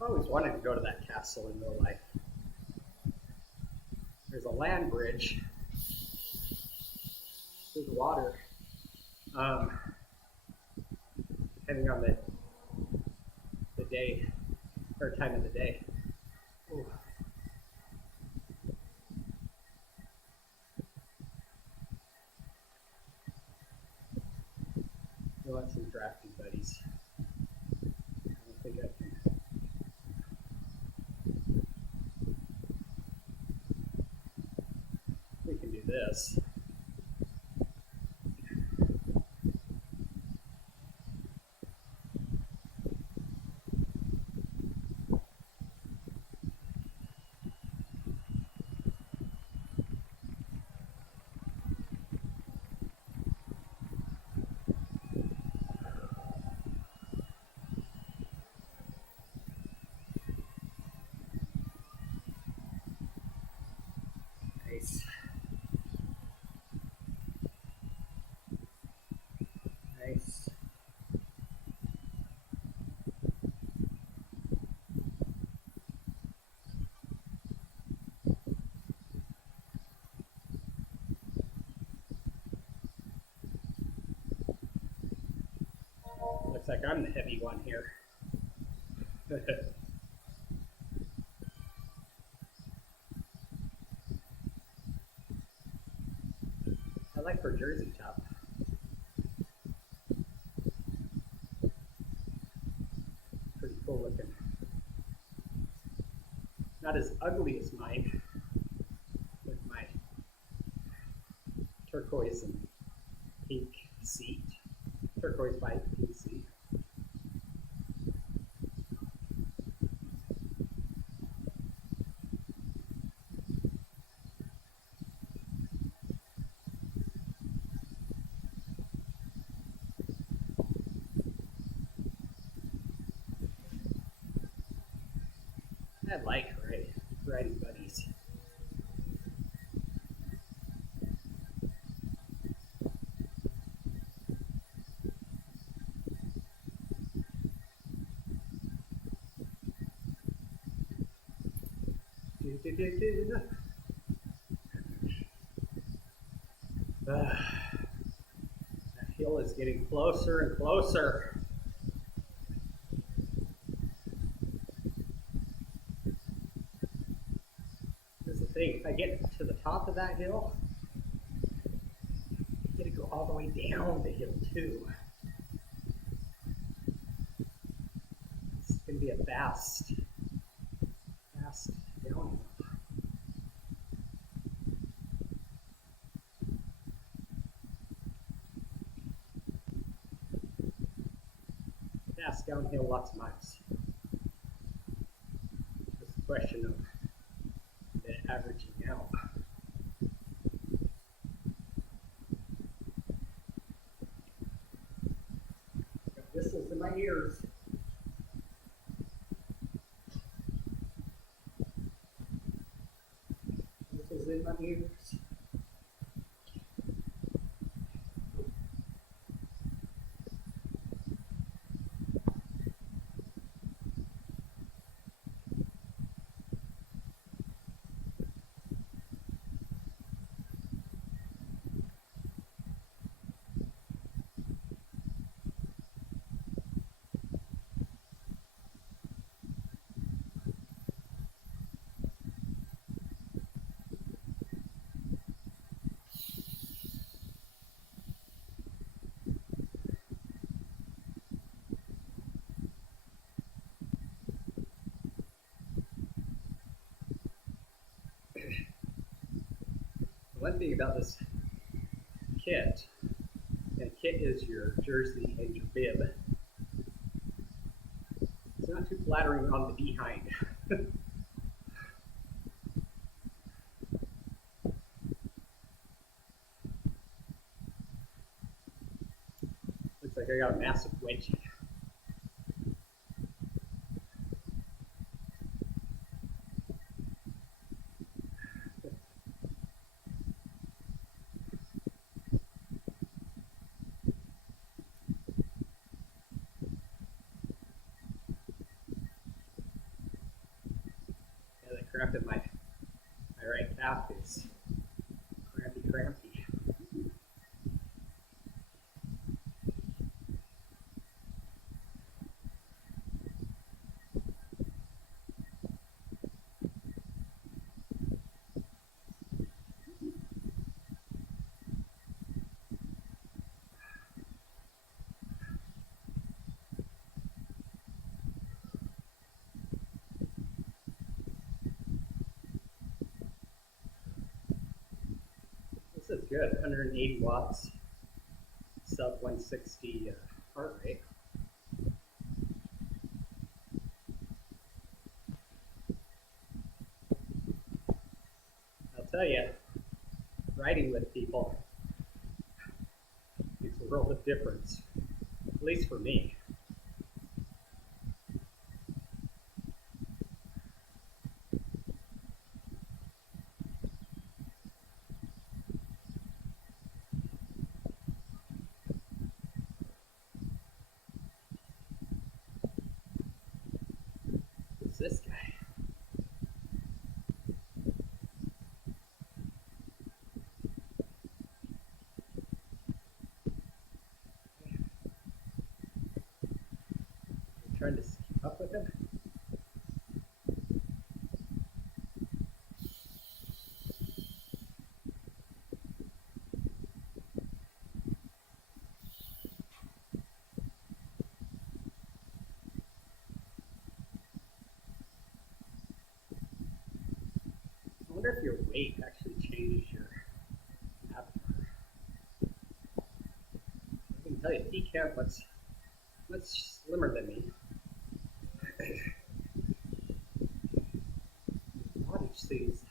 I always wanted to go to that castle in real life. There's a land bridge through the water. Depending on the day or time of the day. Ooh. I want some drafty buddies. I don't think I can. We can do this. Nice. Nice. Looks like I'm the heavy one here. I like her jersey top. Pretty cool looking. Not as ugly as mine with my turquoise and pink seat. Turquoise white pink seat. I like riding buddies. That hill is getting closer and closer. Here's the thing, if I get to the top of that hill, I get to go all the way down the hill too. It's going to be a fast downhill. Fast downhill, lots of miles. Just a question of the averaging out. Got whistles in my ears. Whistles in my ears. One thing about this kit, and kit is your jersey and your bib, it's not too flattering on the behind. Looks like I got a massive wedgie. cramp in my right calf is crampy. This is good, 180 watts, sub 160 heart rate. I'll tell you, riding with people makes a world of difference, at least for me. Who's this guy? I'm trying to keep up with him. I wonder if your weight actually changes your avatar. I can tell you, Decamp looks much slimmer than me. Wattage seems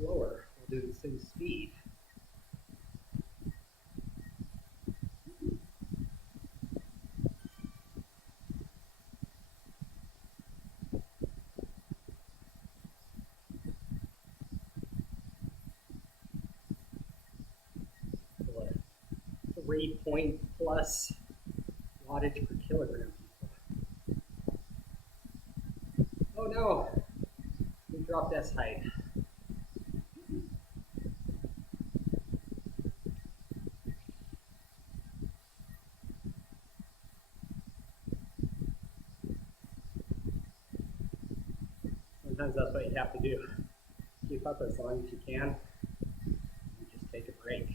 lower while doing the same speed. What? 3 point plus wattage per kilogram. Oh no! We dropped S height. Sometimes that's what you have to do. Keep up as long as you can, and just take a break.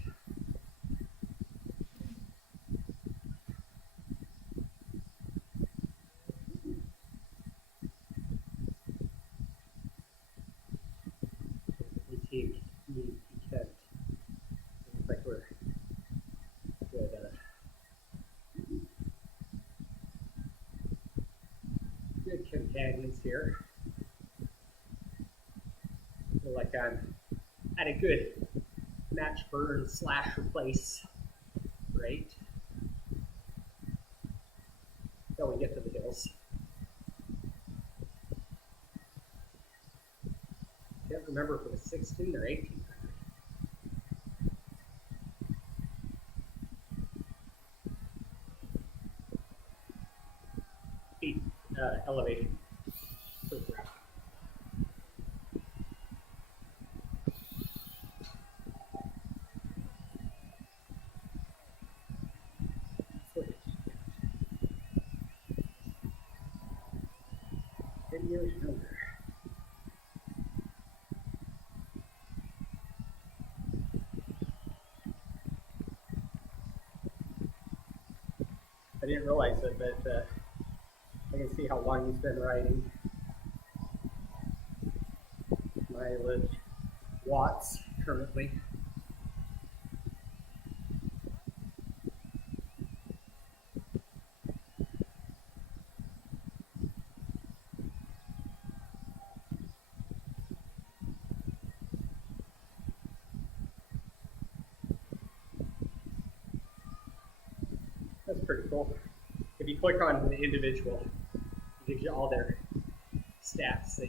Fatigue needs to be kept. Looks like we're good. Good companions here. Feel like I'm at a good match burn slash replace rate until we get to the hills. Can't remember if it was 16 or 1800. Feet elevation per breath. Years younger. I didn't realize it, but I can see how long he's been riding. Mileage, watts currently. That's pretty cool. If you click on the individual, it gives you all their stats.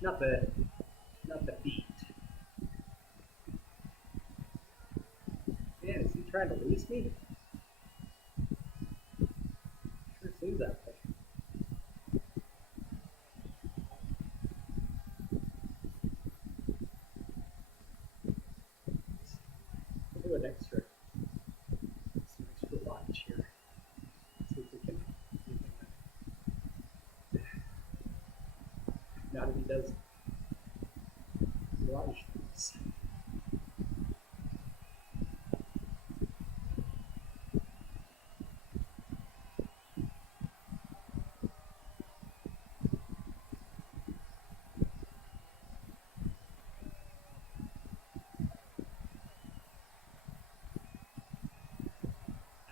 Not the feet. Man, is he trying to lose me? Sure seems that way. Not if he does large things.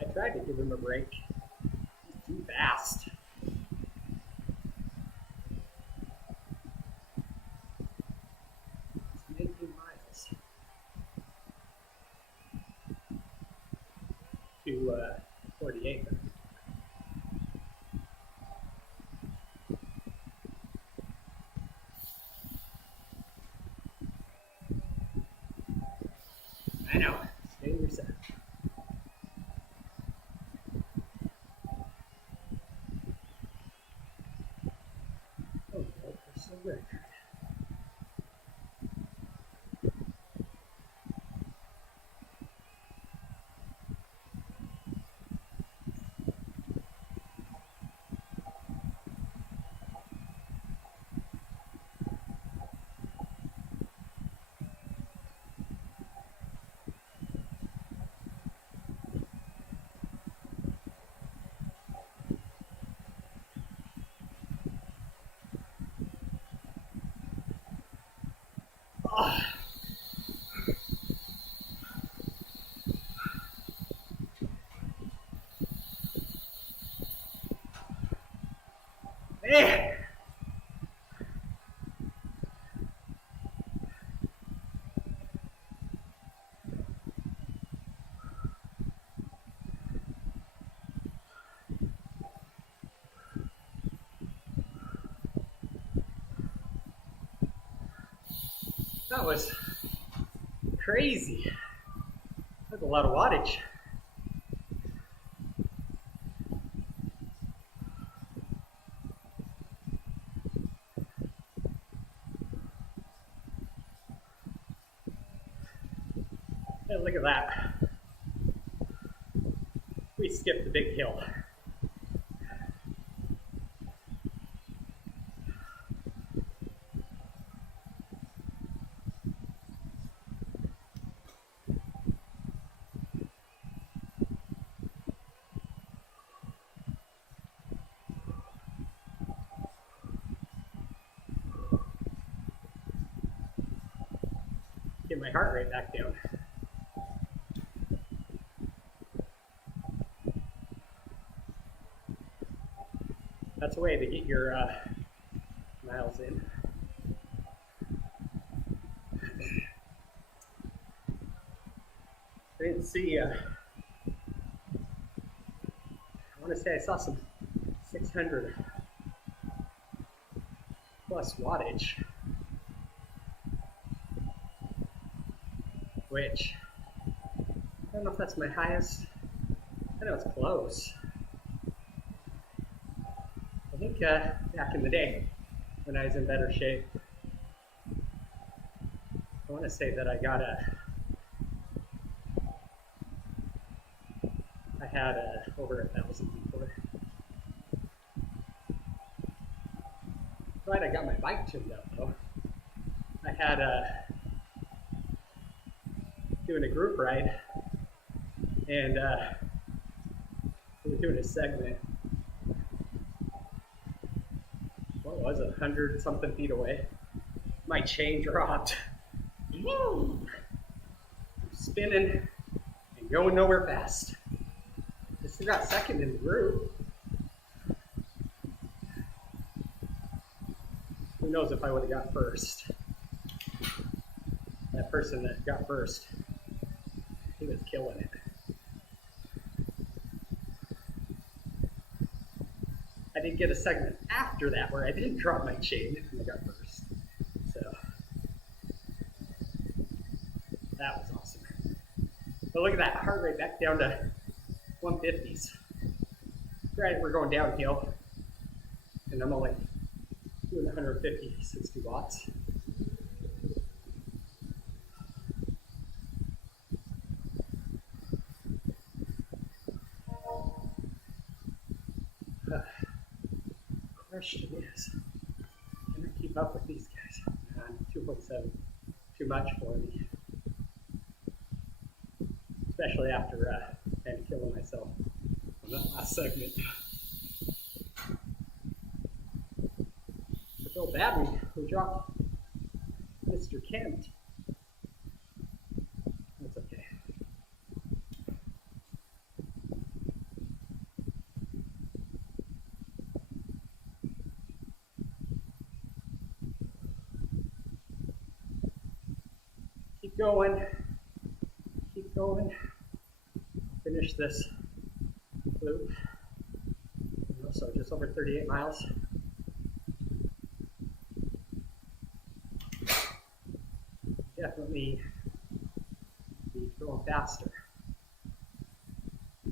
I tried to give him a break. He's too fast. It's 19 miles to 48. I know. Stay in your set. Oh, personal record. Oh. Man! That was crazy. That's a lot of wattage. Hey, look at that. We skipped the big hill. Get my heart rate back down. That's a way to get your miles in. I didn't see, I want to say I saw some 600 plus wattage, which I don't know if that's my highest. I know it's close. I think back in the day when I was in better shape, I want to say that I had over 1,000 before. Right, I got my bike tuned up though. I had doing a group ride, and we were doing a segment. What was it, 100 something feet away? My chain dropped. I'm spinning and going nowhere fast. I still got second in the group. Who knows if I would have got first. That person that got first, he was killing it. I did get a segment after that where I didn't drop my chain and I got first. So that was awesome. But look at that, heart rate back down to 150s. Right, we're going downhill, and I'm only doing 150, 60 watts. Question is, can I keep up with these guys. 2.7, too much for me. Especially after kind of killing myself on that last segment. I feel bad we dropped Mr. Kent. That's okay. Keep going. Keep going. Finish this loop. So just over 38 miles. Definitely be going faster. I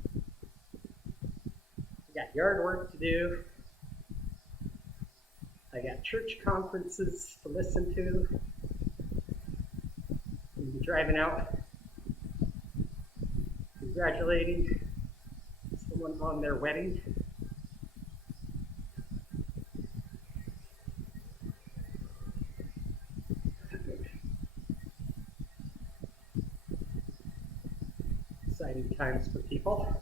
got yard work to do. I got church conferences to listen to. I'm be driving out, congratulating someone on their wedding. Exciting times for people.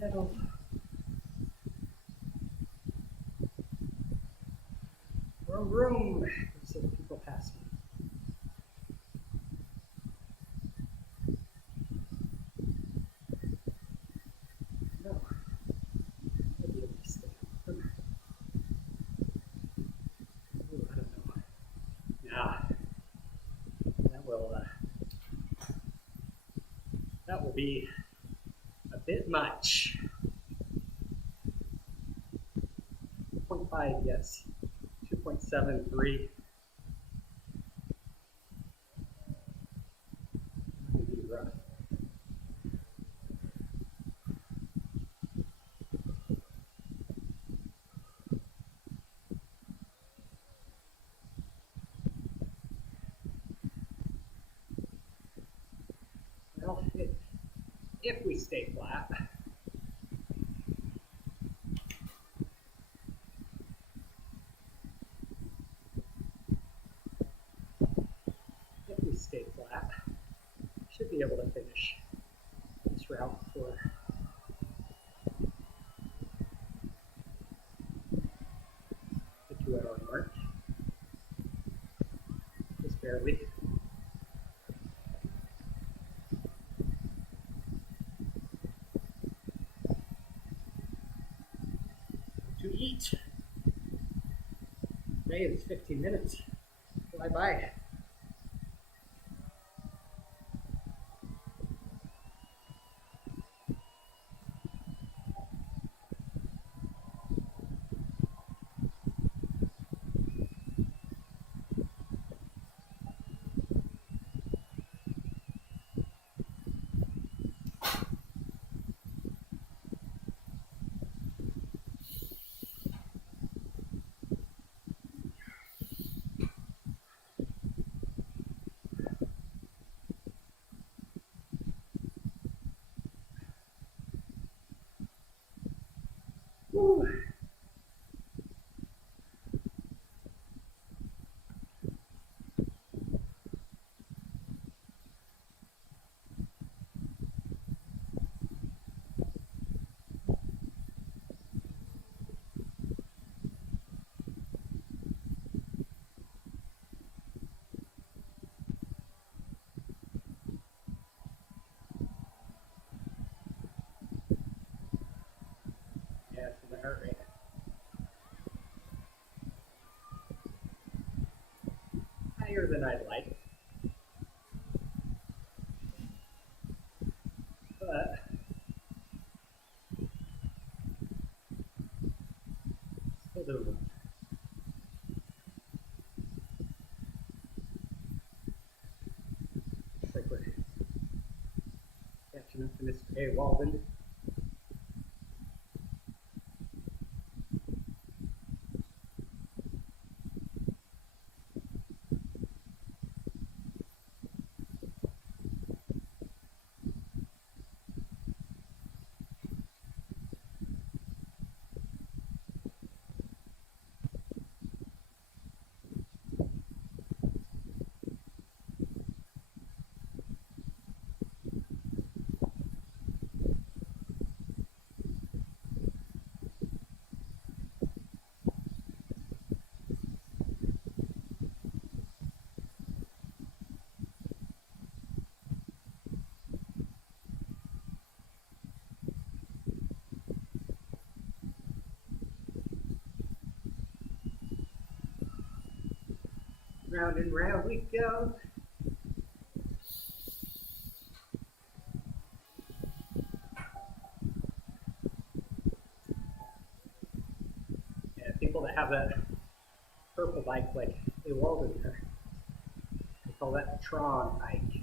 Pedal. Vroom. So people pass me. No. Maybe it'll just stay open. Ooh, I don't know. Nah. That will be a bit much. 2.5, yes. 2.73. Be rough. Well, if we stay flat. If we stay flat, should be able to finish this route for the 2-hour mark. Just barely. To eat. Today is 15 minutes. Fly by. Woo. Yeah, it's in the heart rate. Higher than I'd like. But still doable. Looks like we're catching up to Mr. A. Walden. Round and round we go. Yeah, people that have that purple bike like A. Walden there, they call that the Tron bike.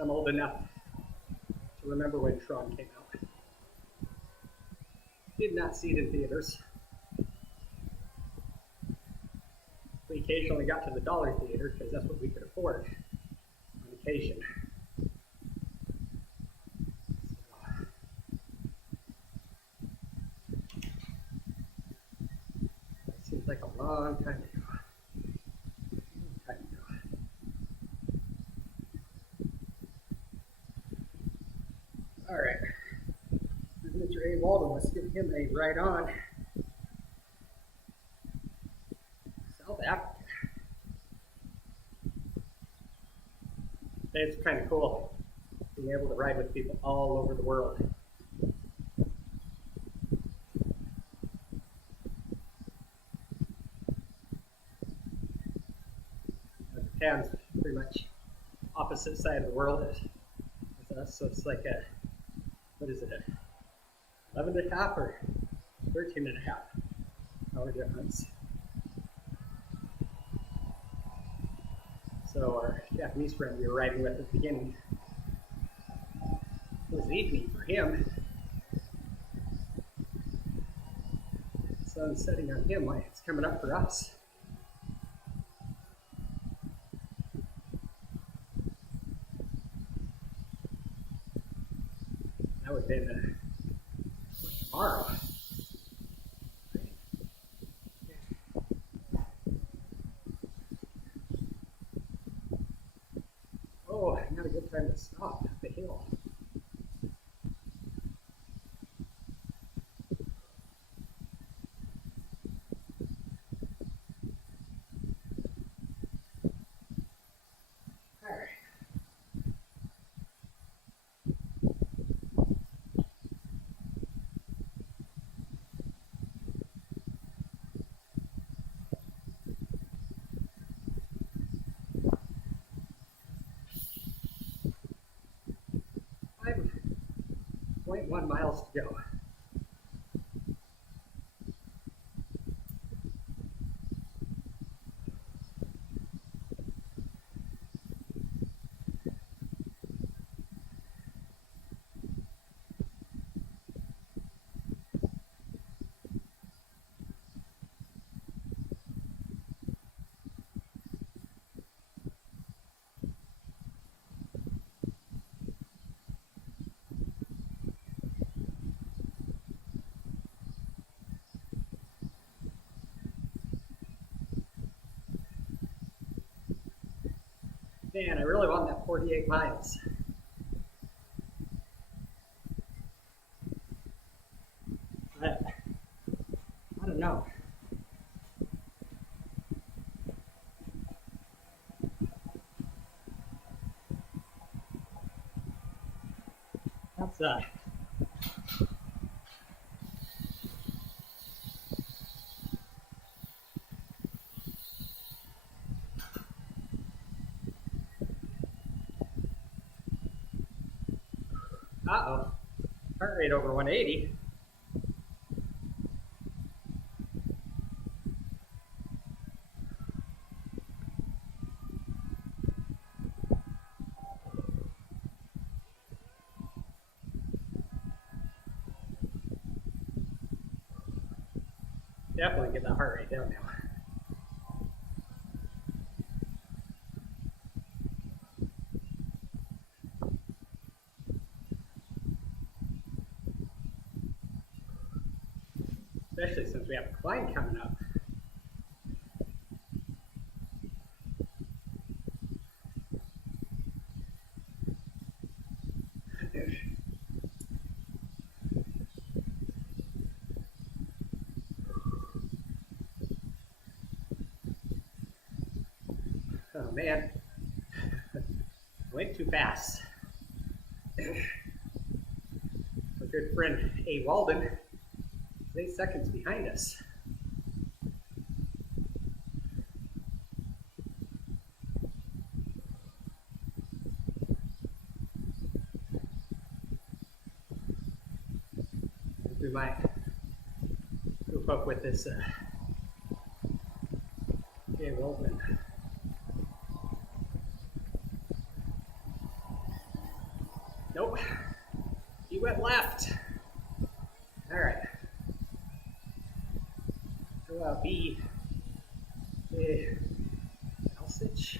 I'm old enough to remember when Tron came out. Did not see it in theaters. We occasionally got to the dollar theater because that's what we could afford on occasion. It seems like a long time ago. All right. Mr. A. Walden, let's give him a ride on. South Africa. It's kind of cool being able to ride with people all over the world. Japan's pretty much opposite side of the world as us, so it's like a, what is it, 11 and a half or 13 and a half hour difference. So our Japanese friend we were riding with at the beginning, it was evening for him. The sun's setting on him like it's coming up for us. That would have been tomorrow. Oh, not a good time to stop up the hill. All right. I'm 0.1 miles to go. Man, I really want that 48 miles. But I don't know. That's uh-oh. Heart rate over 180. Definitely get that heart rate down now. Especially since we have a climb coming up. Oh man, went too fast. Our good friend A. Walden is 8 seconds behind us. might group up with this Jay Waldman. Nope. He went left. All right. So B. Alsich.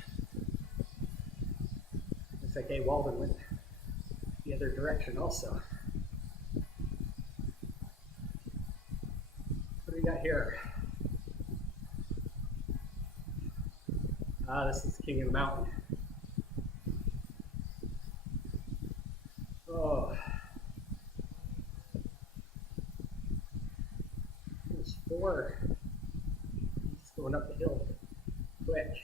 Looks like A. Walden went the other direction also. What do we got here? This is King of the Mountain. Oh. There's 4. Just going up the hill quick.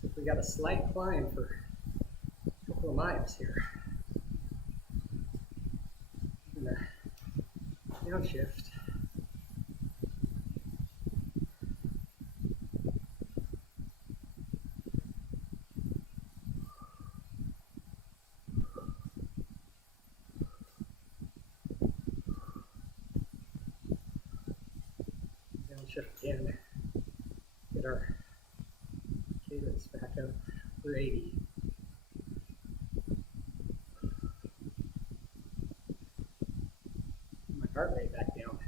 So we got a slight climb for a couple of miles here. I'm gonna downshift. Downshift again. Get our cadence back up. We're 80. My heart rate back down.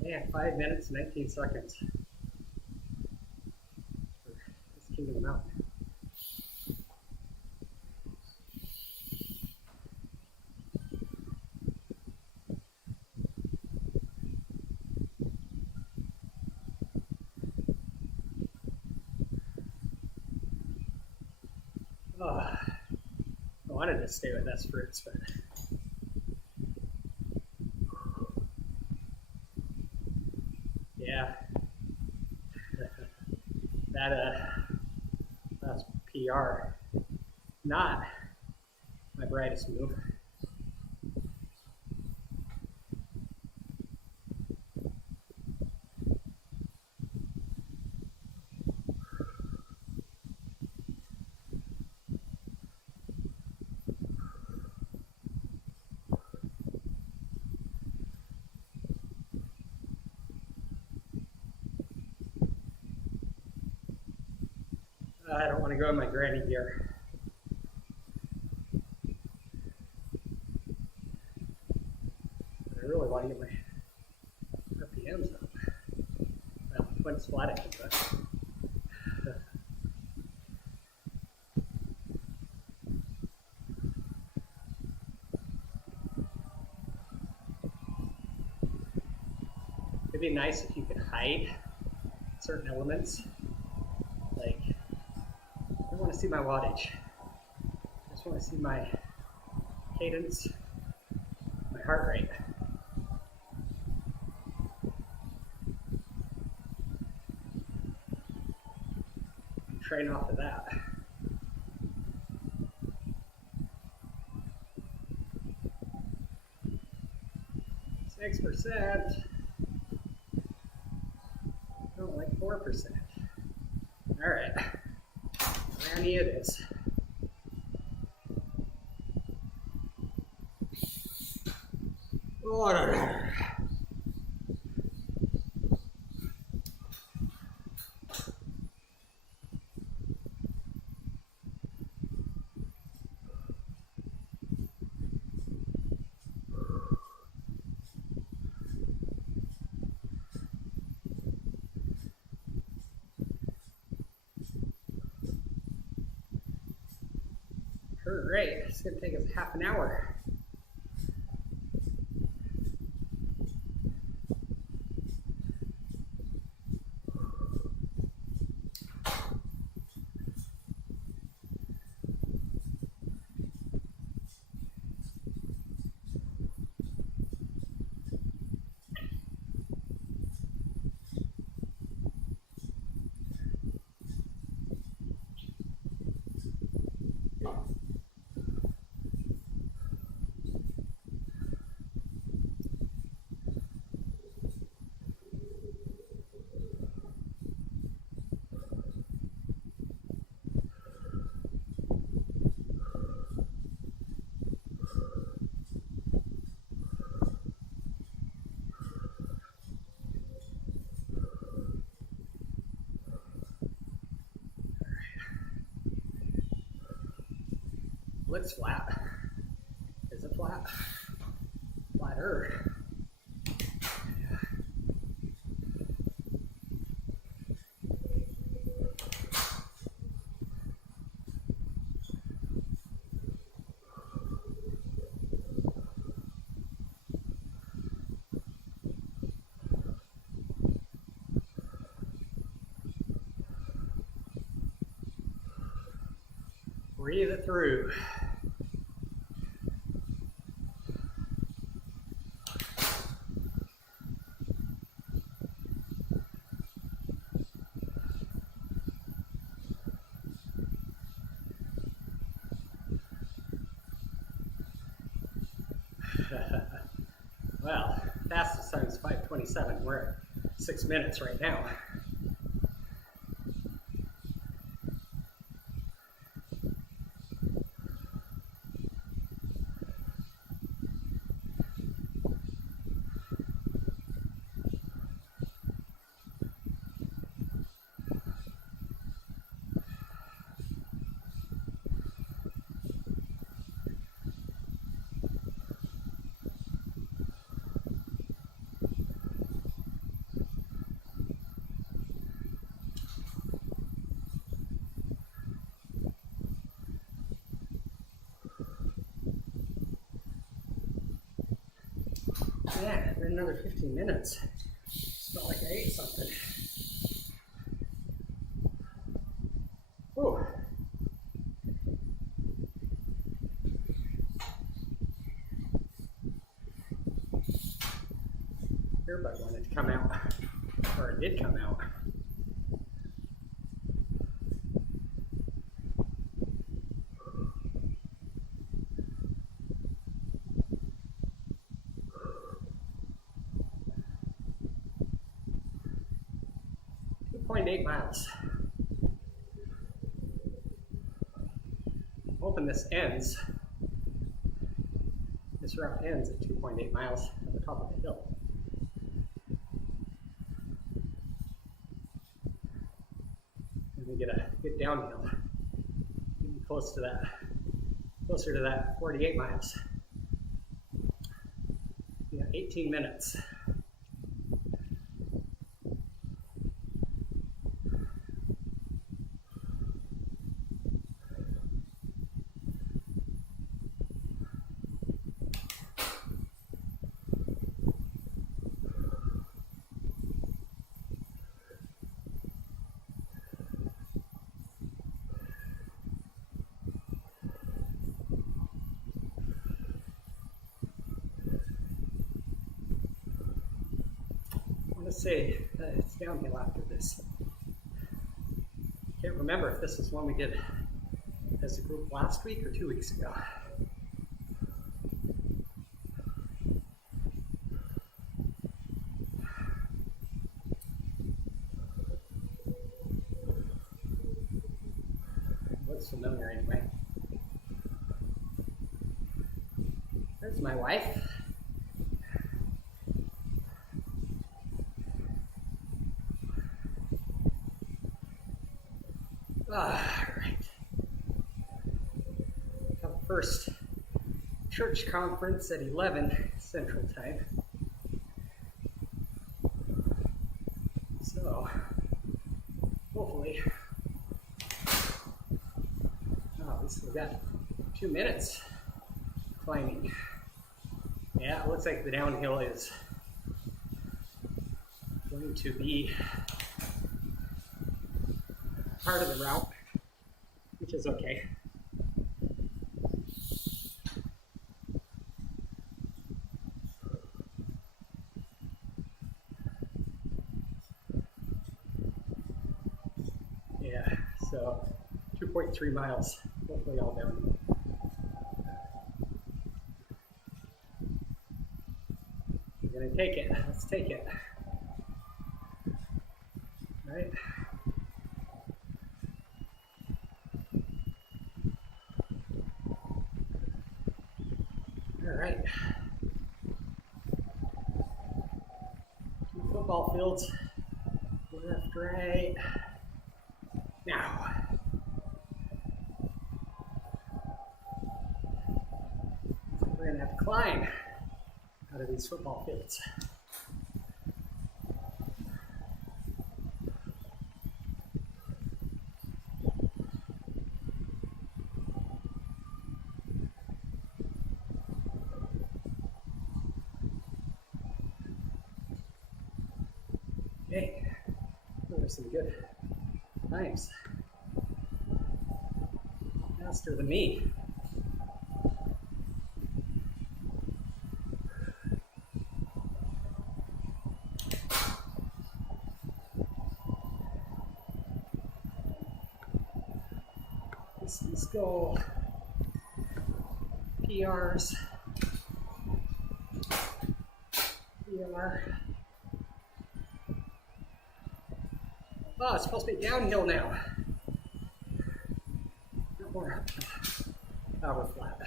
Yeah, 5 minutes, 19 seconds. For this King of the Mountain. Oh, I wanted to stay with S fruits, but yeah, that's PR. Not my brightest move. I don't want to go in my granny gear. But I really want to get my RPMs up. Well, when it's flat, I can put. It'd be nice if you could hide certain elements. Like, I don't want to see my wattage. I just want to see my cadence, my heart rate. And train off of that. 6%. Oh, like 4%. All right. Granny it is. Order. Great. It's going to take us half an hour. Looks flat. Is it flat? Flatter. Breathe it through. Well, fastest time is 5:27. We're at 6 minutes right now. Yeah, another 15 minutes. It's felt like I ate something. Ooh. Earbud wanted to come out, or it did come out. .8 miles. Hoping this ends. This route ends at 2.8 miles at the top of the hill. And we get a good downhill. Getting close to that, closer to that 48 miles. We got 18 minutes. Say it's downhill after this. Can't remember if this is one we did as a group last week or 2 weeks ago. Looks familiar anyway. There's my wife. All right. Our first church conference at 11 Central Time. So, hopefully, we still got 2 minutes climbing. Yeah, it looks like the downhill is going to be part of the route, which is okay. Yeah, so 2.3 miles, hopefully all down. We're gonna take it, let's take it. All right. All right. 2 football fields, left, right. Now. gonna have to climb out of these football fields. Okay, there's some good times. Faster than me. Let's go. PRs. PR. Oh, it's supposed to be downhill now. Not more power flat.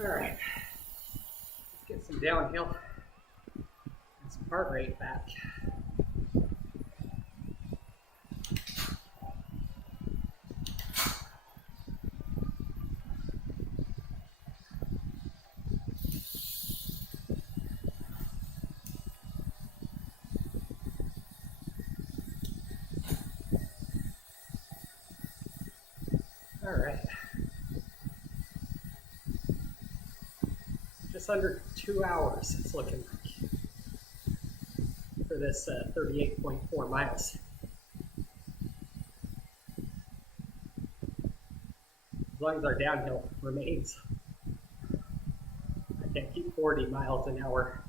All right, let's get some downhill and some heart rate back. All right. Just under 2 hours it's looking like for this 38.4 miles. As long as our downhill remains. I can't keep 40 miles an hour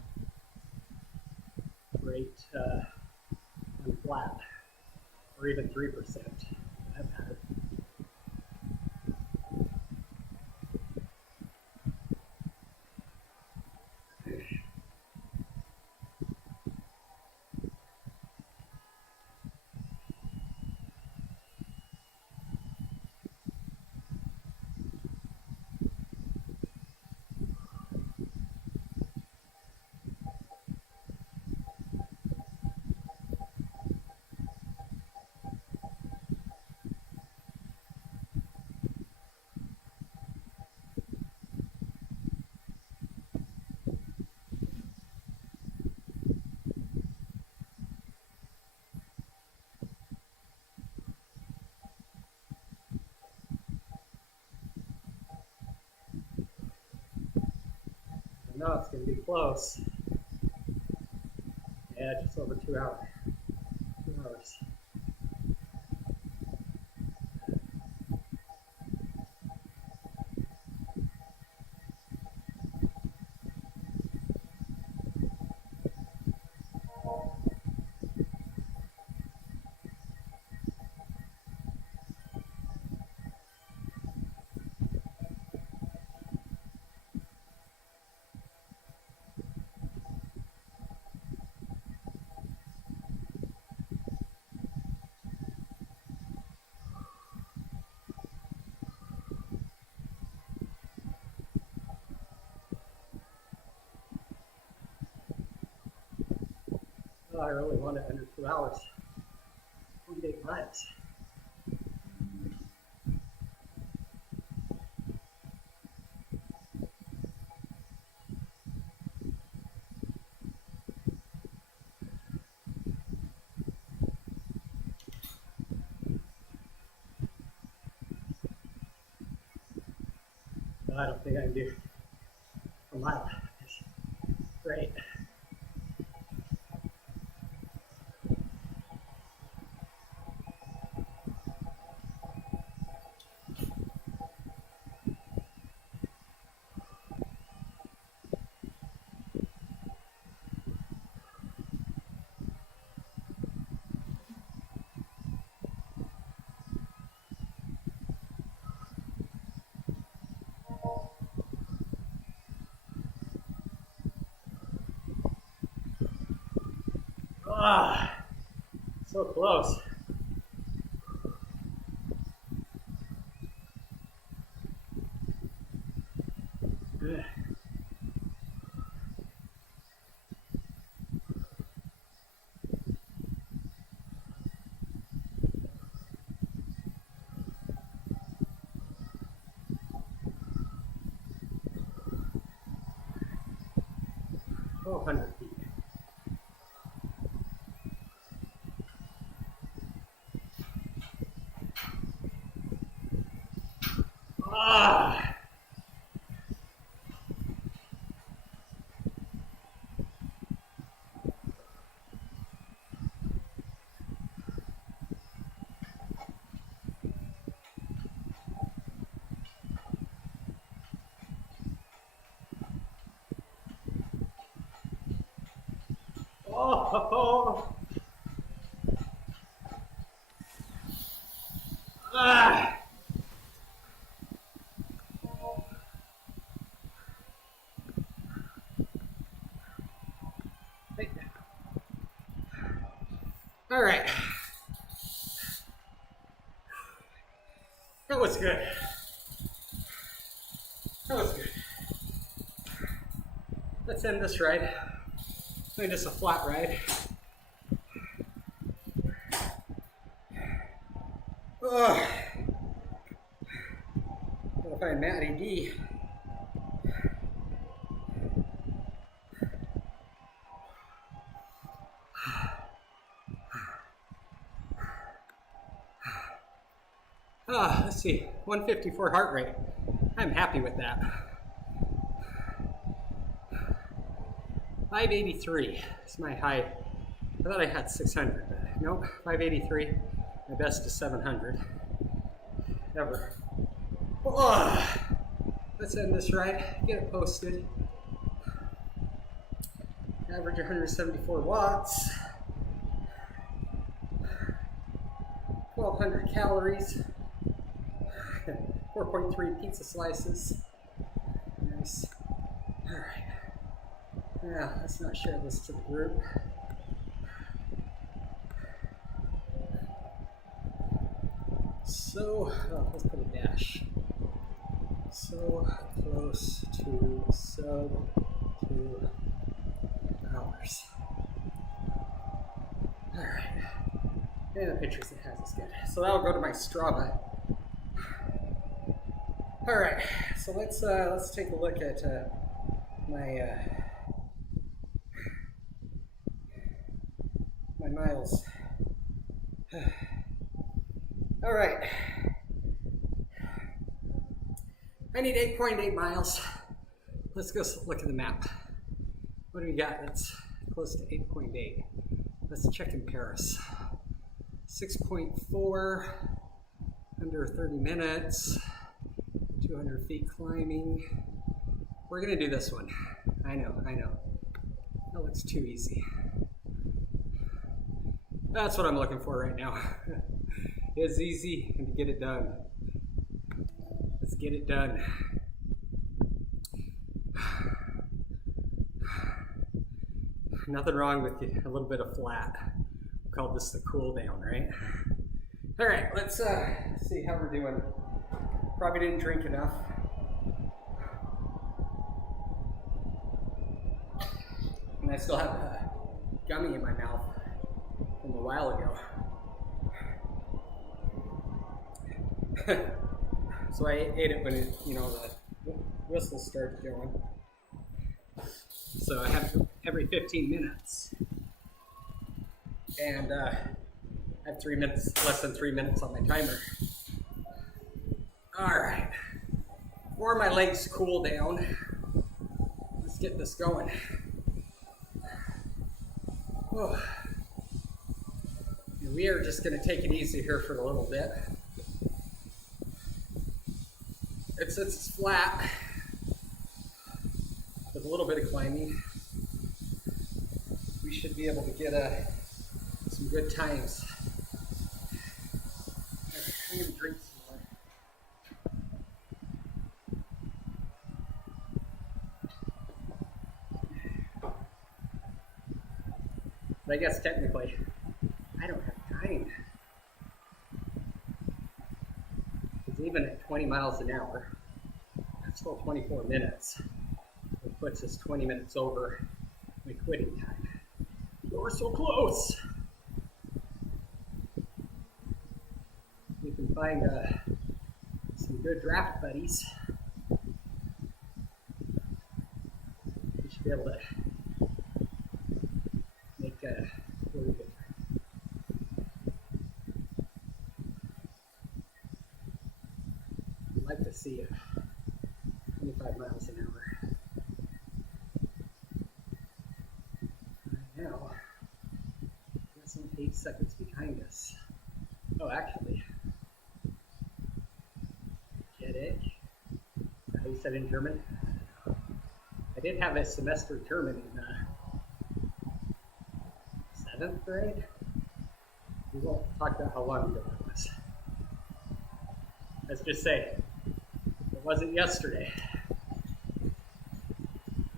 rate on flat, or even 3% for that matter. No, it's going to be close. Yeah, just over 2 hours. 2 hours. Oh, I really want it under 2 hours. 28 miles. I don't think I can do a mile. Great. Ah, so close. 1,200 feet. Ah! Oh! Ah! All right. That was good. That was good. Let's end this ride. Maybe just a flat ride. Oh. Gotta find Matty D. Let's see, 154 heart rate. I'm happy with that. 583 is my high. I thought I had 600, but nope, 583. My best is 700. Ever. Oh, let's end this ride, get it posted. Average 174 watts. 1,200 calories. 4.3 pizza slices. Nice. Alright. Yeah, let's not share this to the group. So, let's put a dash. So close to sub 2 hours. Alright. And the pictures it has is good. So that'll go to my Strava. Alright, so let's take a look at my my miles. Alright. I need 8.8 miles. Let's go look at the map. What do we got that's close to 8.8? Let's check in Paris. 6.4, under 30 minutes, 200 feet climbing. We're gonna do this one. I know. That looks too easy. That's what I'm looking for right now. It's easy and to get it done. Let's get it done. Nothing wrong with a little bit of flat. We call this the cool down, right? All right, let's see how we're doing. Probably didn't drink enough. And I still have a gummy in my mouth from a while ago. So I ate it when it, the whistle started going. So I have every 15 minutes. And I have less than 3 minutes on my timer. All right, before my legs cool down, let's get this going. Oh. And we are just gonna take it easy here for a little bit. It's flat with a little bit of climbing. We should be able to get some good times. I'm gonna drink some more. But I guess technically, I don't have time. Because even at 20 miles an hour, that's still 24 minutes. It puts us 20 minutes over my quitting time. But we're so close. We can find some good draft buddies. We should be able to really good. I'd like to see 25 miles an hour. Right now, that's only 8 seconds behind us. Oh, actually, Jedek. Is that how you said in German? I did have a semester of German in 7th grade. We won't talk about how long ago it was. Let's just say it wasn't yesterday.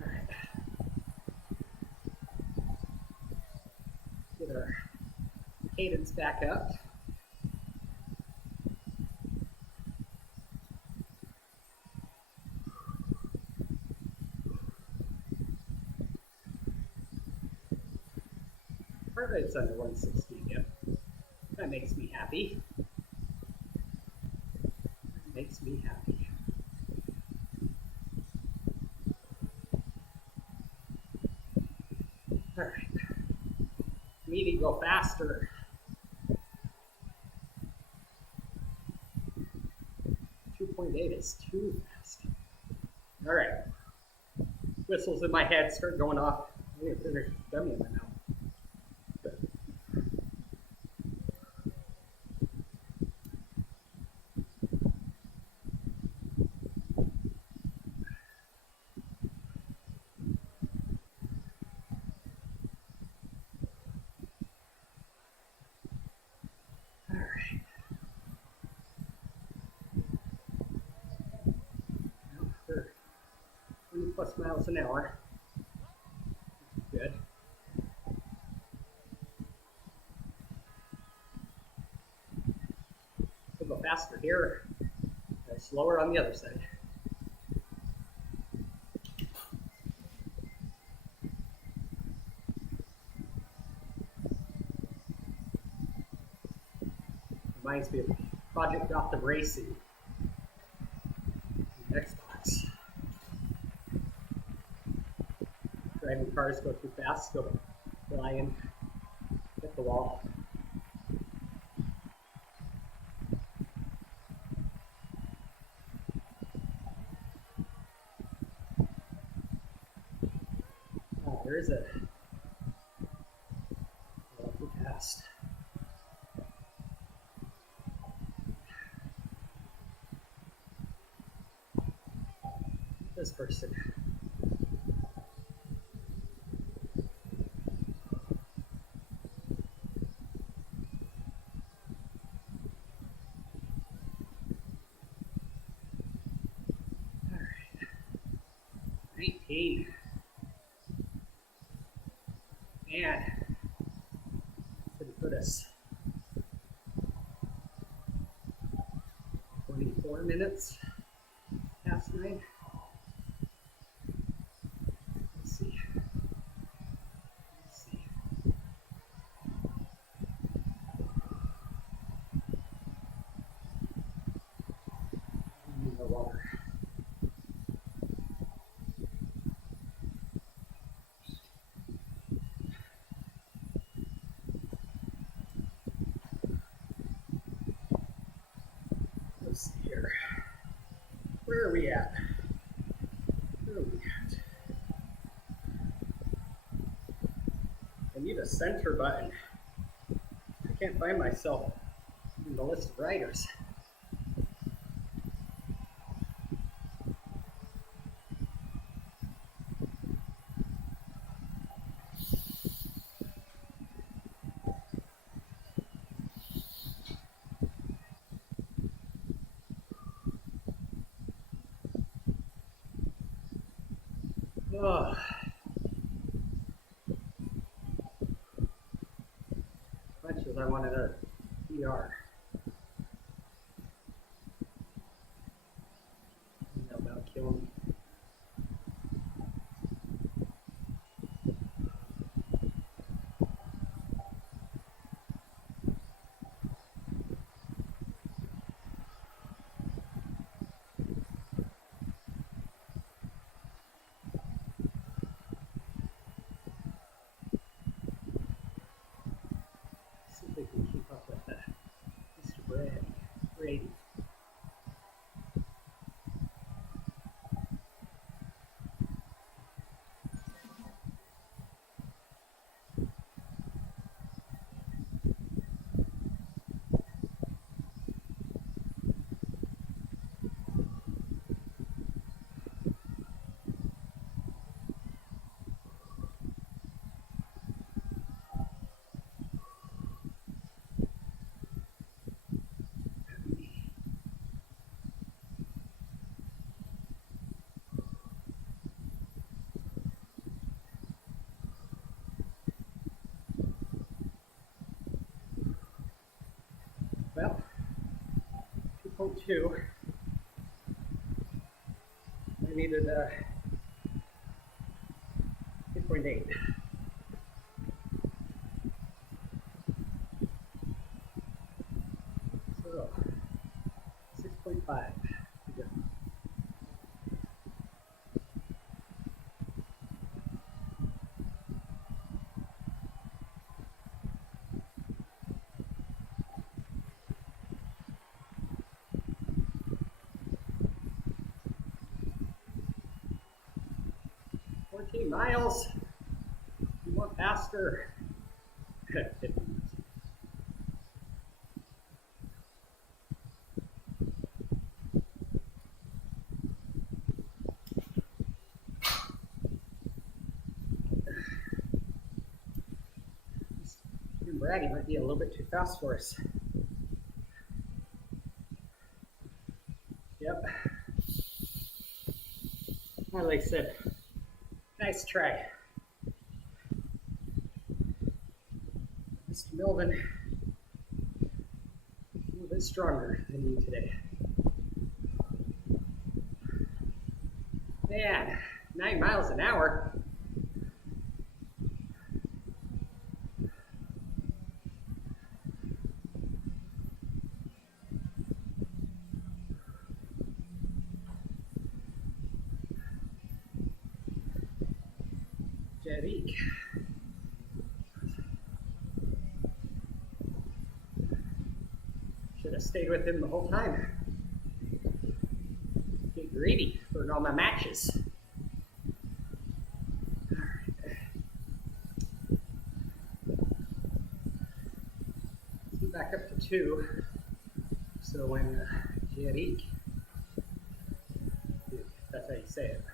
All right. Get our cadence back up. Heart rate's under 160 again. That makes me happy. That makes me happy. All right. Need to go faster. 2.8 is too fast. All right. Whistles in my head start going off. I need to finish this dummy in my mouth. For 20 plus miles an hour. Good. We'll go faster here, slower on the other side. Reminds me of Project Gotham Racing. Xbox. Driving cars go too fast, go flying, hit the wall. Oh, there is a too fast. This person. All right. 19. And could put us 24 minutes past 9. Let's see. I need more water. Let's see here. Where are we at? I need a center button. I can't find myself in the list of writers. Oh. Much as I wanted a PR. That'll kill me. 6.2. I needed 8.8. So 6.5. Good. 14 miles. You want faster? 50 miles. Braggy might be a little bit too fast for us. Yep. Well, like I said, nice try. Mr. Melvin, a little bit stronger than you today. Man, 9 miles an hour. Jadique. Should have stayed with him the whole time. Get greedy for all my matches. Back up to 2. So when Jadique, if that's how you say it,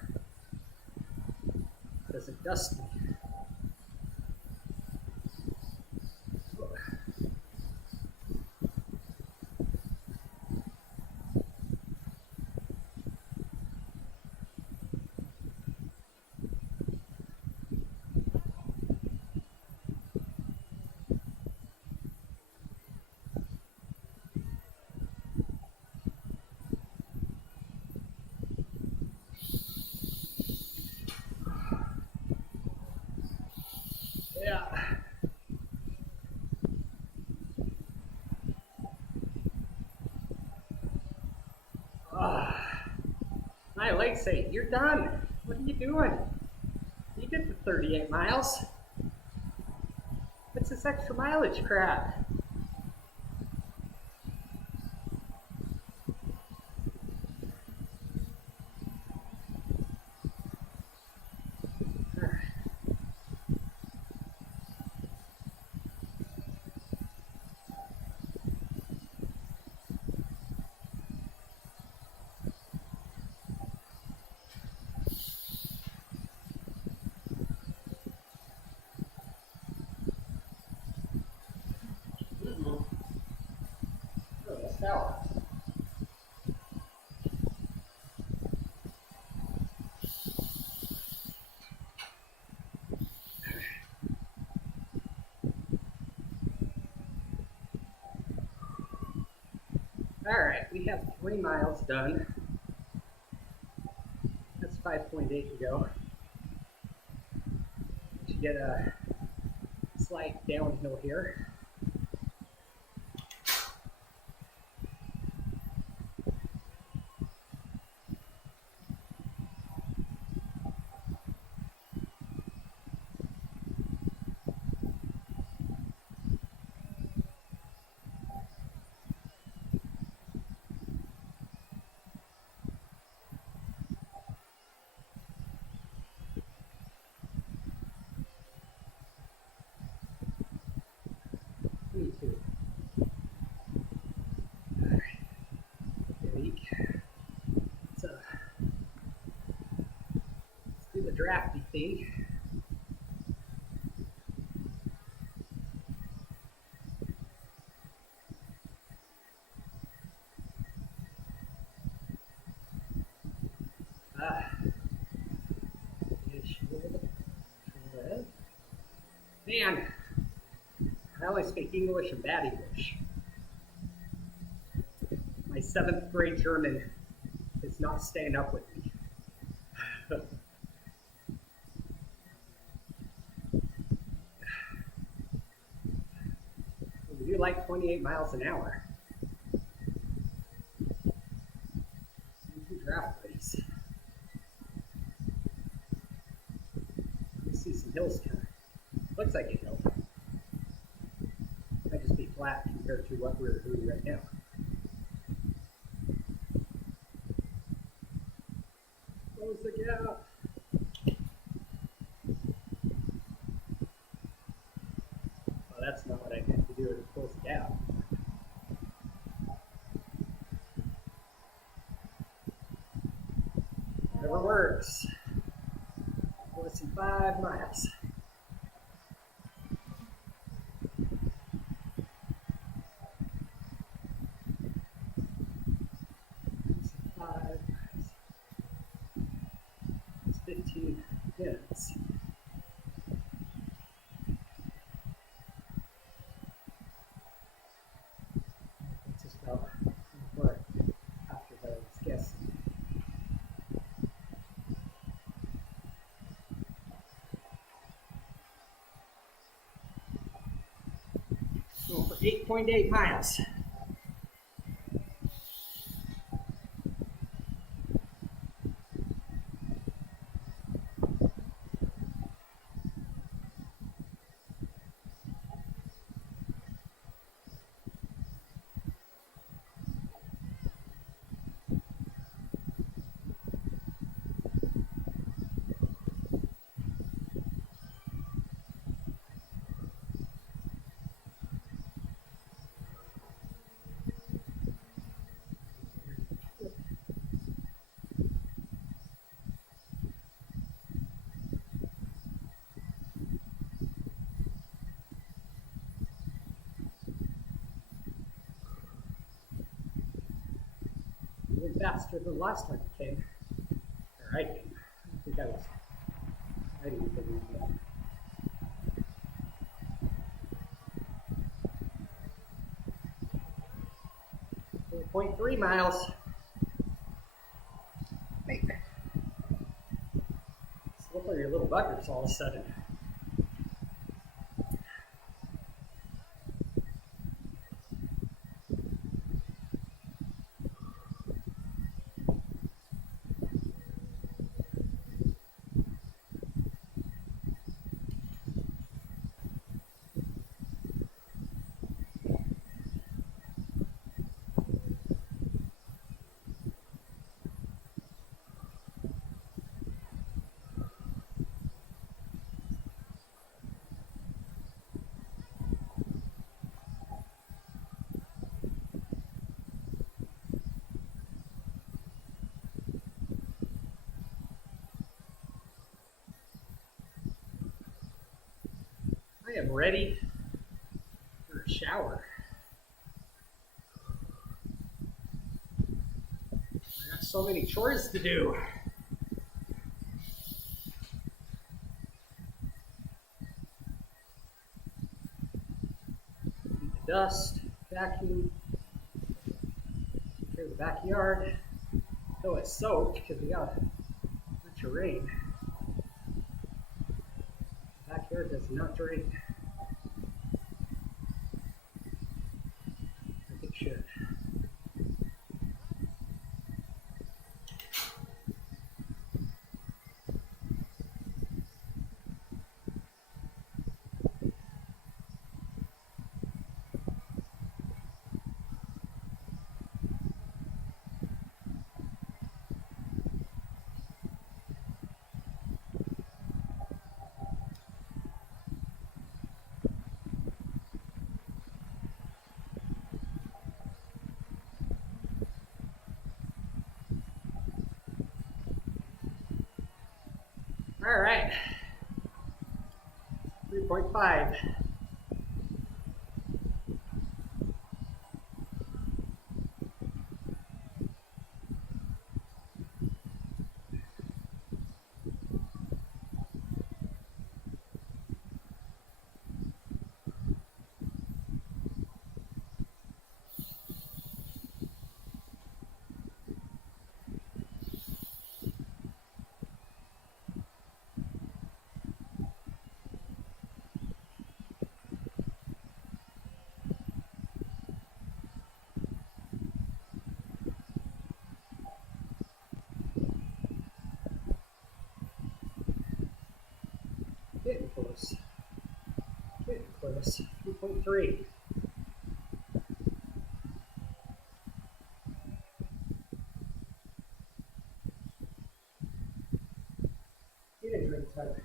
doesn't dust me. Yeah. My legs say, you're done. What are you doing? You did the 38 miles. What's this extra mileage crap? All right, we have 20 miles done. That's 5.8 to go. We should get a slight downhill here. Let's do the drafty thing. Man, I only speak English and bad English. My My 7th grade German is not staying up with me. We do like 28 miles an hour. Two draft buddies. You see some hills coming. Looks like a hill. Might just be flat compared to what we're doing right now. Close the gap. Well, that's not what I meant to do, to close the gap. Whatever works. Less than 5 miles. Less than 5 miles. It's 15 minutes. That's just about what after that I was guessing. So for 8.8 miles. Went faster than last time I came. Or I came. I think I was riding with them. 4.3 miles. Wait. Slippery your little buggers all of a sudden. I am ready for a shower. I got so many chores to do. Beat the dust, vacuum, clear the backyard. Though it's soaked because we got a bunch of rain. The backyard does not drain. I think it should. All right, 3.5. Getting close. Getting close. 2.3. Get a drink, Tyler.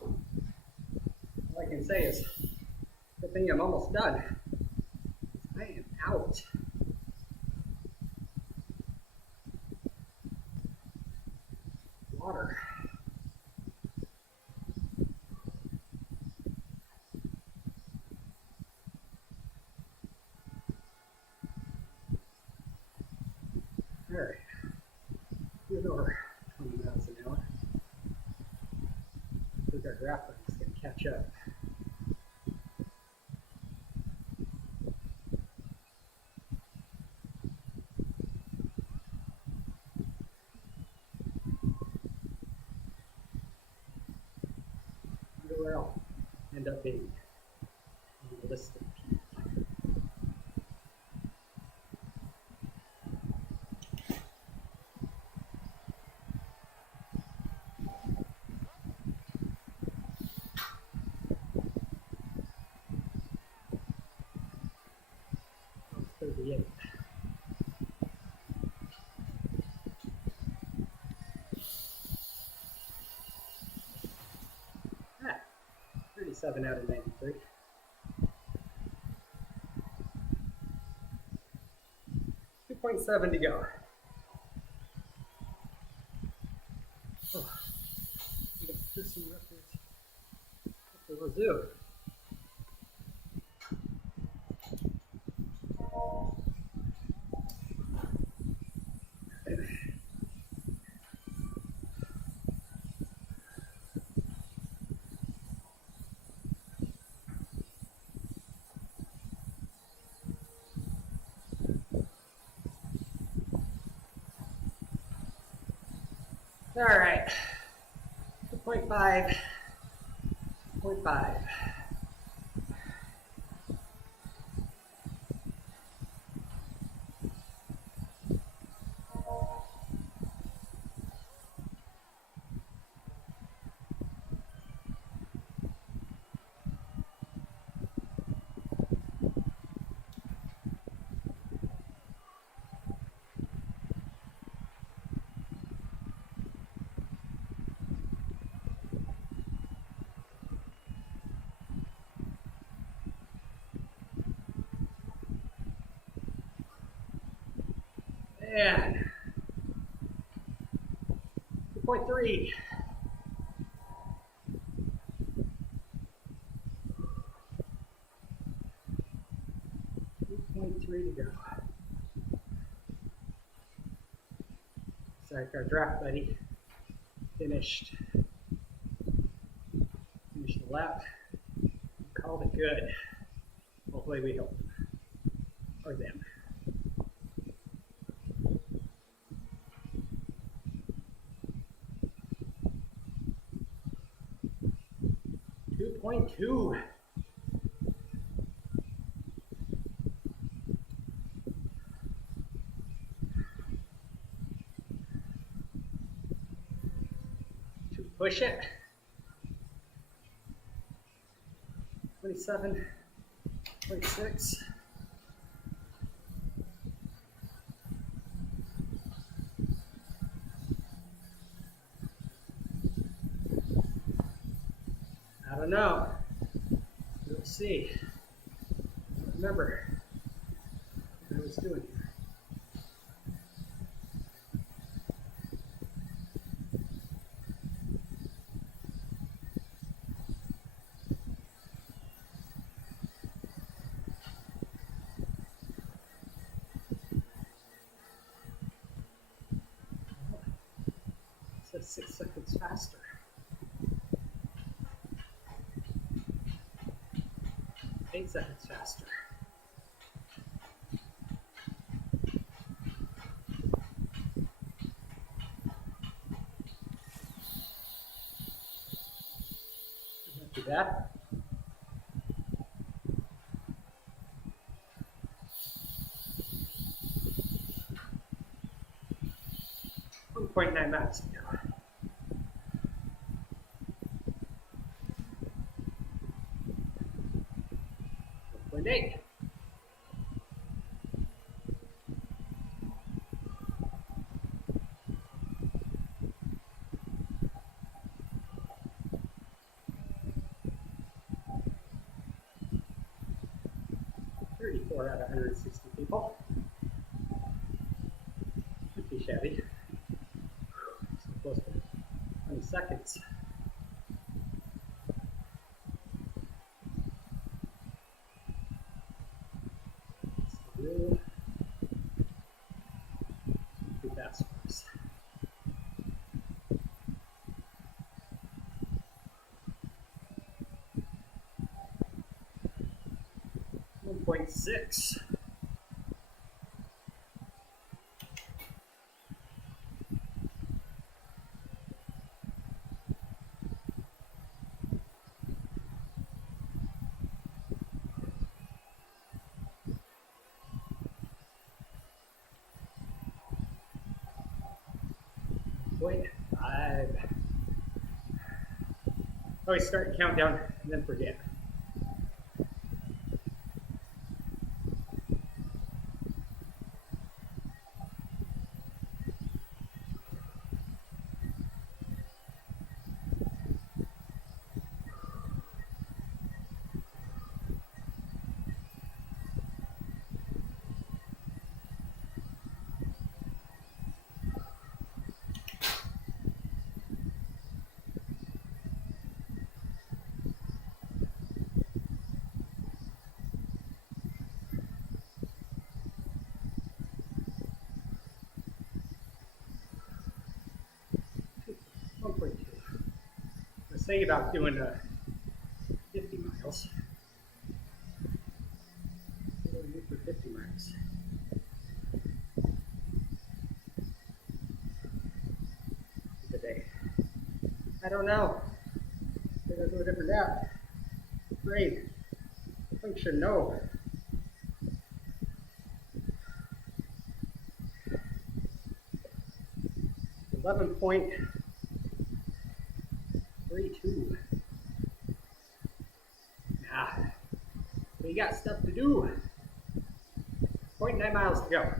All I can say is, good thing I'm almost done. I am out. Water. All right. Good over 20 miles an hour. I think our draft is going to catch up. Wonder where I'll end up being on the list of people. Oh, 38. Ah, 37 out of 93. 2.7 to go. Oh, we got Christian records at the wazoo. All right, 2.5, 2.5. And 2.3. 2.3 to go. Sorry, our draft buddy finished the lap. Called it good. Hopefully we help him or them. 2.2. To push it. 27.6. I don't know. We'll see. I don't remember what I was doing here. It says 6 seconds faster. Eight seconds faster. Not too bad. 2.9 miles to go. 1.8. 34 out of 160 people. Should be shabby. So close to 20 seconds. Still too fast for us. 1.6. Point 5. Always start the countdown and then forget. I was thinking about doing 50 miles. What do I do for 50 miles? Today. I don't know. Maybe I'll do a different app. Brain. Function no. .32. Nah, we got stuff to do. 0.9 miles to go.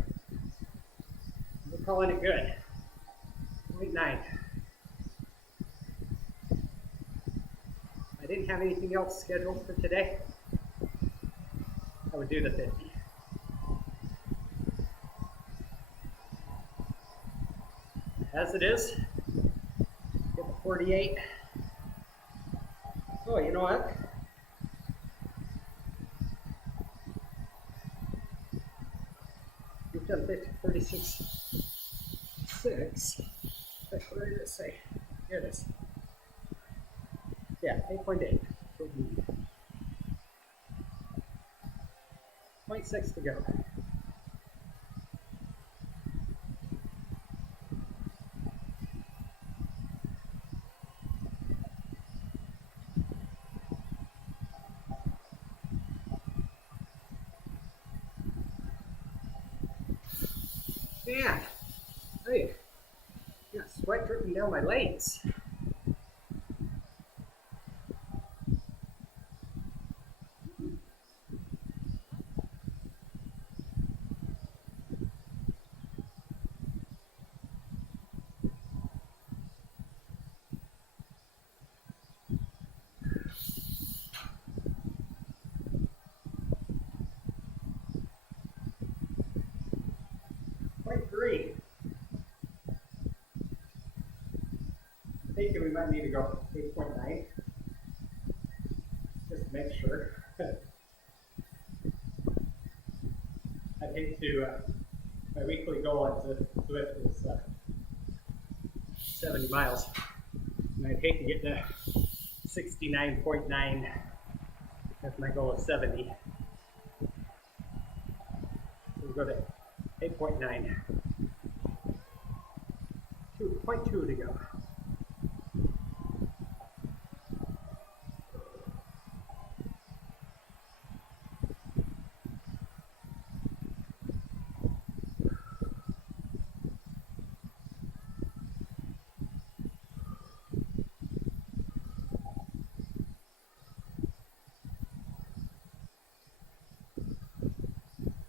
We're calling it good. 0.9. I didn't have anything else scheduled for today. I would do the 50. As it is, get the 48. Oh, you know what? We've done 36.6. What did it say? Here it is. Yeah, 8.8. 0.6 to go. Man, hey, got sweat dripping down my legs. .3. Thinking we might need to go 8.9 just to make sure. I'd hate to, my weekly goal on Zwift is 70 miles. And I'd hate to get to 69.9. That's my goal of 70. So we'll go to 8.9. 2.2 to go.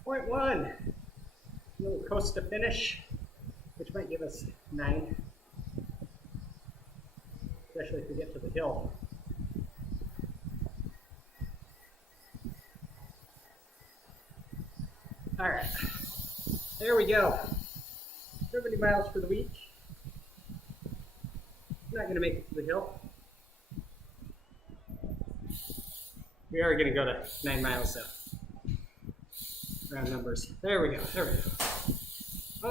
8.1. A little coast to finish, which might give us 9, especially if we get to the hill. All right, there we go. 70 miles for the week. Not going to make it to the hill. We are going to go to 9 miles though. Round numbers. There we go. There we go.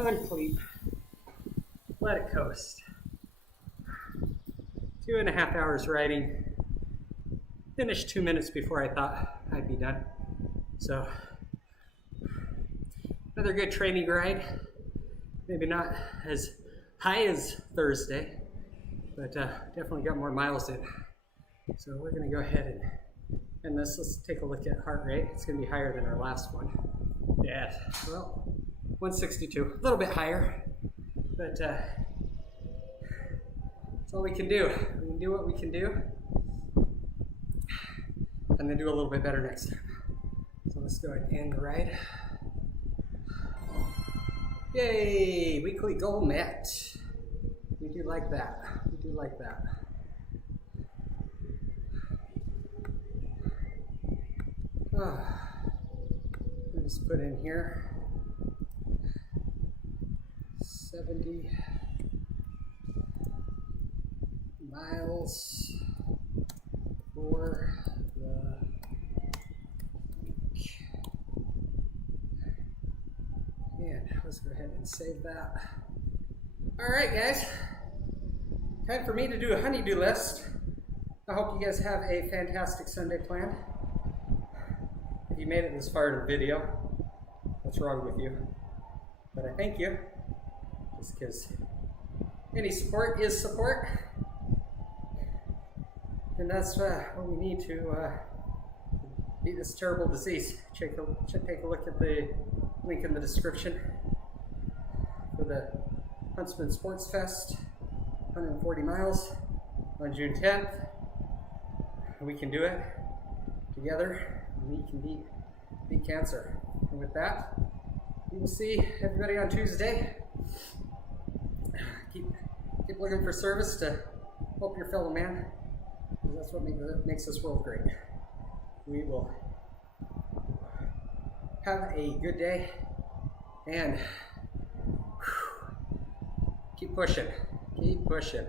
Unclean. Let it coast. 2.5 hours riding. Finished 2 minutes before I thought I'd be done. So, another good training ride. Maybe not as high as Thursday, but definitely got more miles in. So we're going to go ahead and end this. Let's take a look at heart rate. It's going to be higher than our last one. Yeah, well, 162, a little bit higher, but that's all we can do. We can do what we can do, and then do a little bit better next time. So let's go ahead and end the ride. Yay, weekly goal met. We do like that. We do like that. I'll just put in here 70 miles for the week. And let's go ahead and save that. All right, guys. Time for me to do a honey-do list. I hope you guys have a fantastic Sunday planned. If you made it this far in the video, what's wrong with you? But I thank you, just because any support is support. And that's what we need to beat this terrible disease. Take a look at the link in the description for the Huntsman Sports Fest, 140 miles on June 10th. We can do it together. We can beat cancer. And with that, we will see everybody on Tuesday. Keep looking for service to help your fellow man, because that's what makes this world great. We will have a good day and keep pushing. Keep pushing.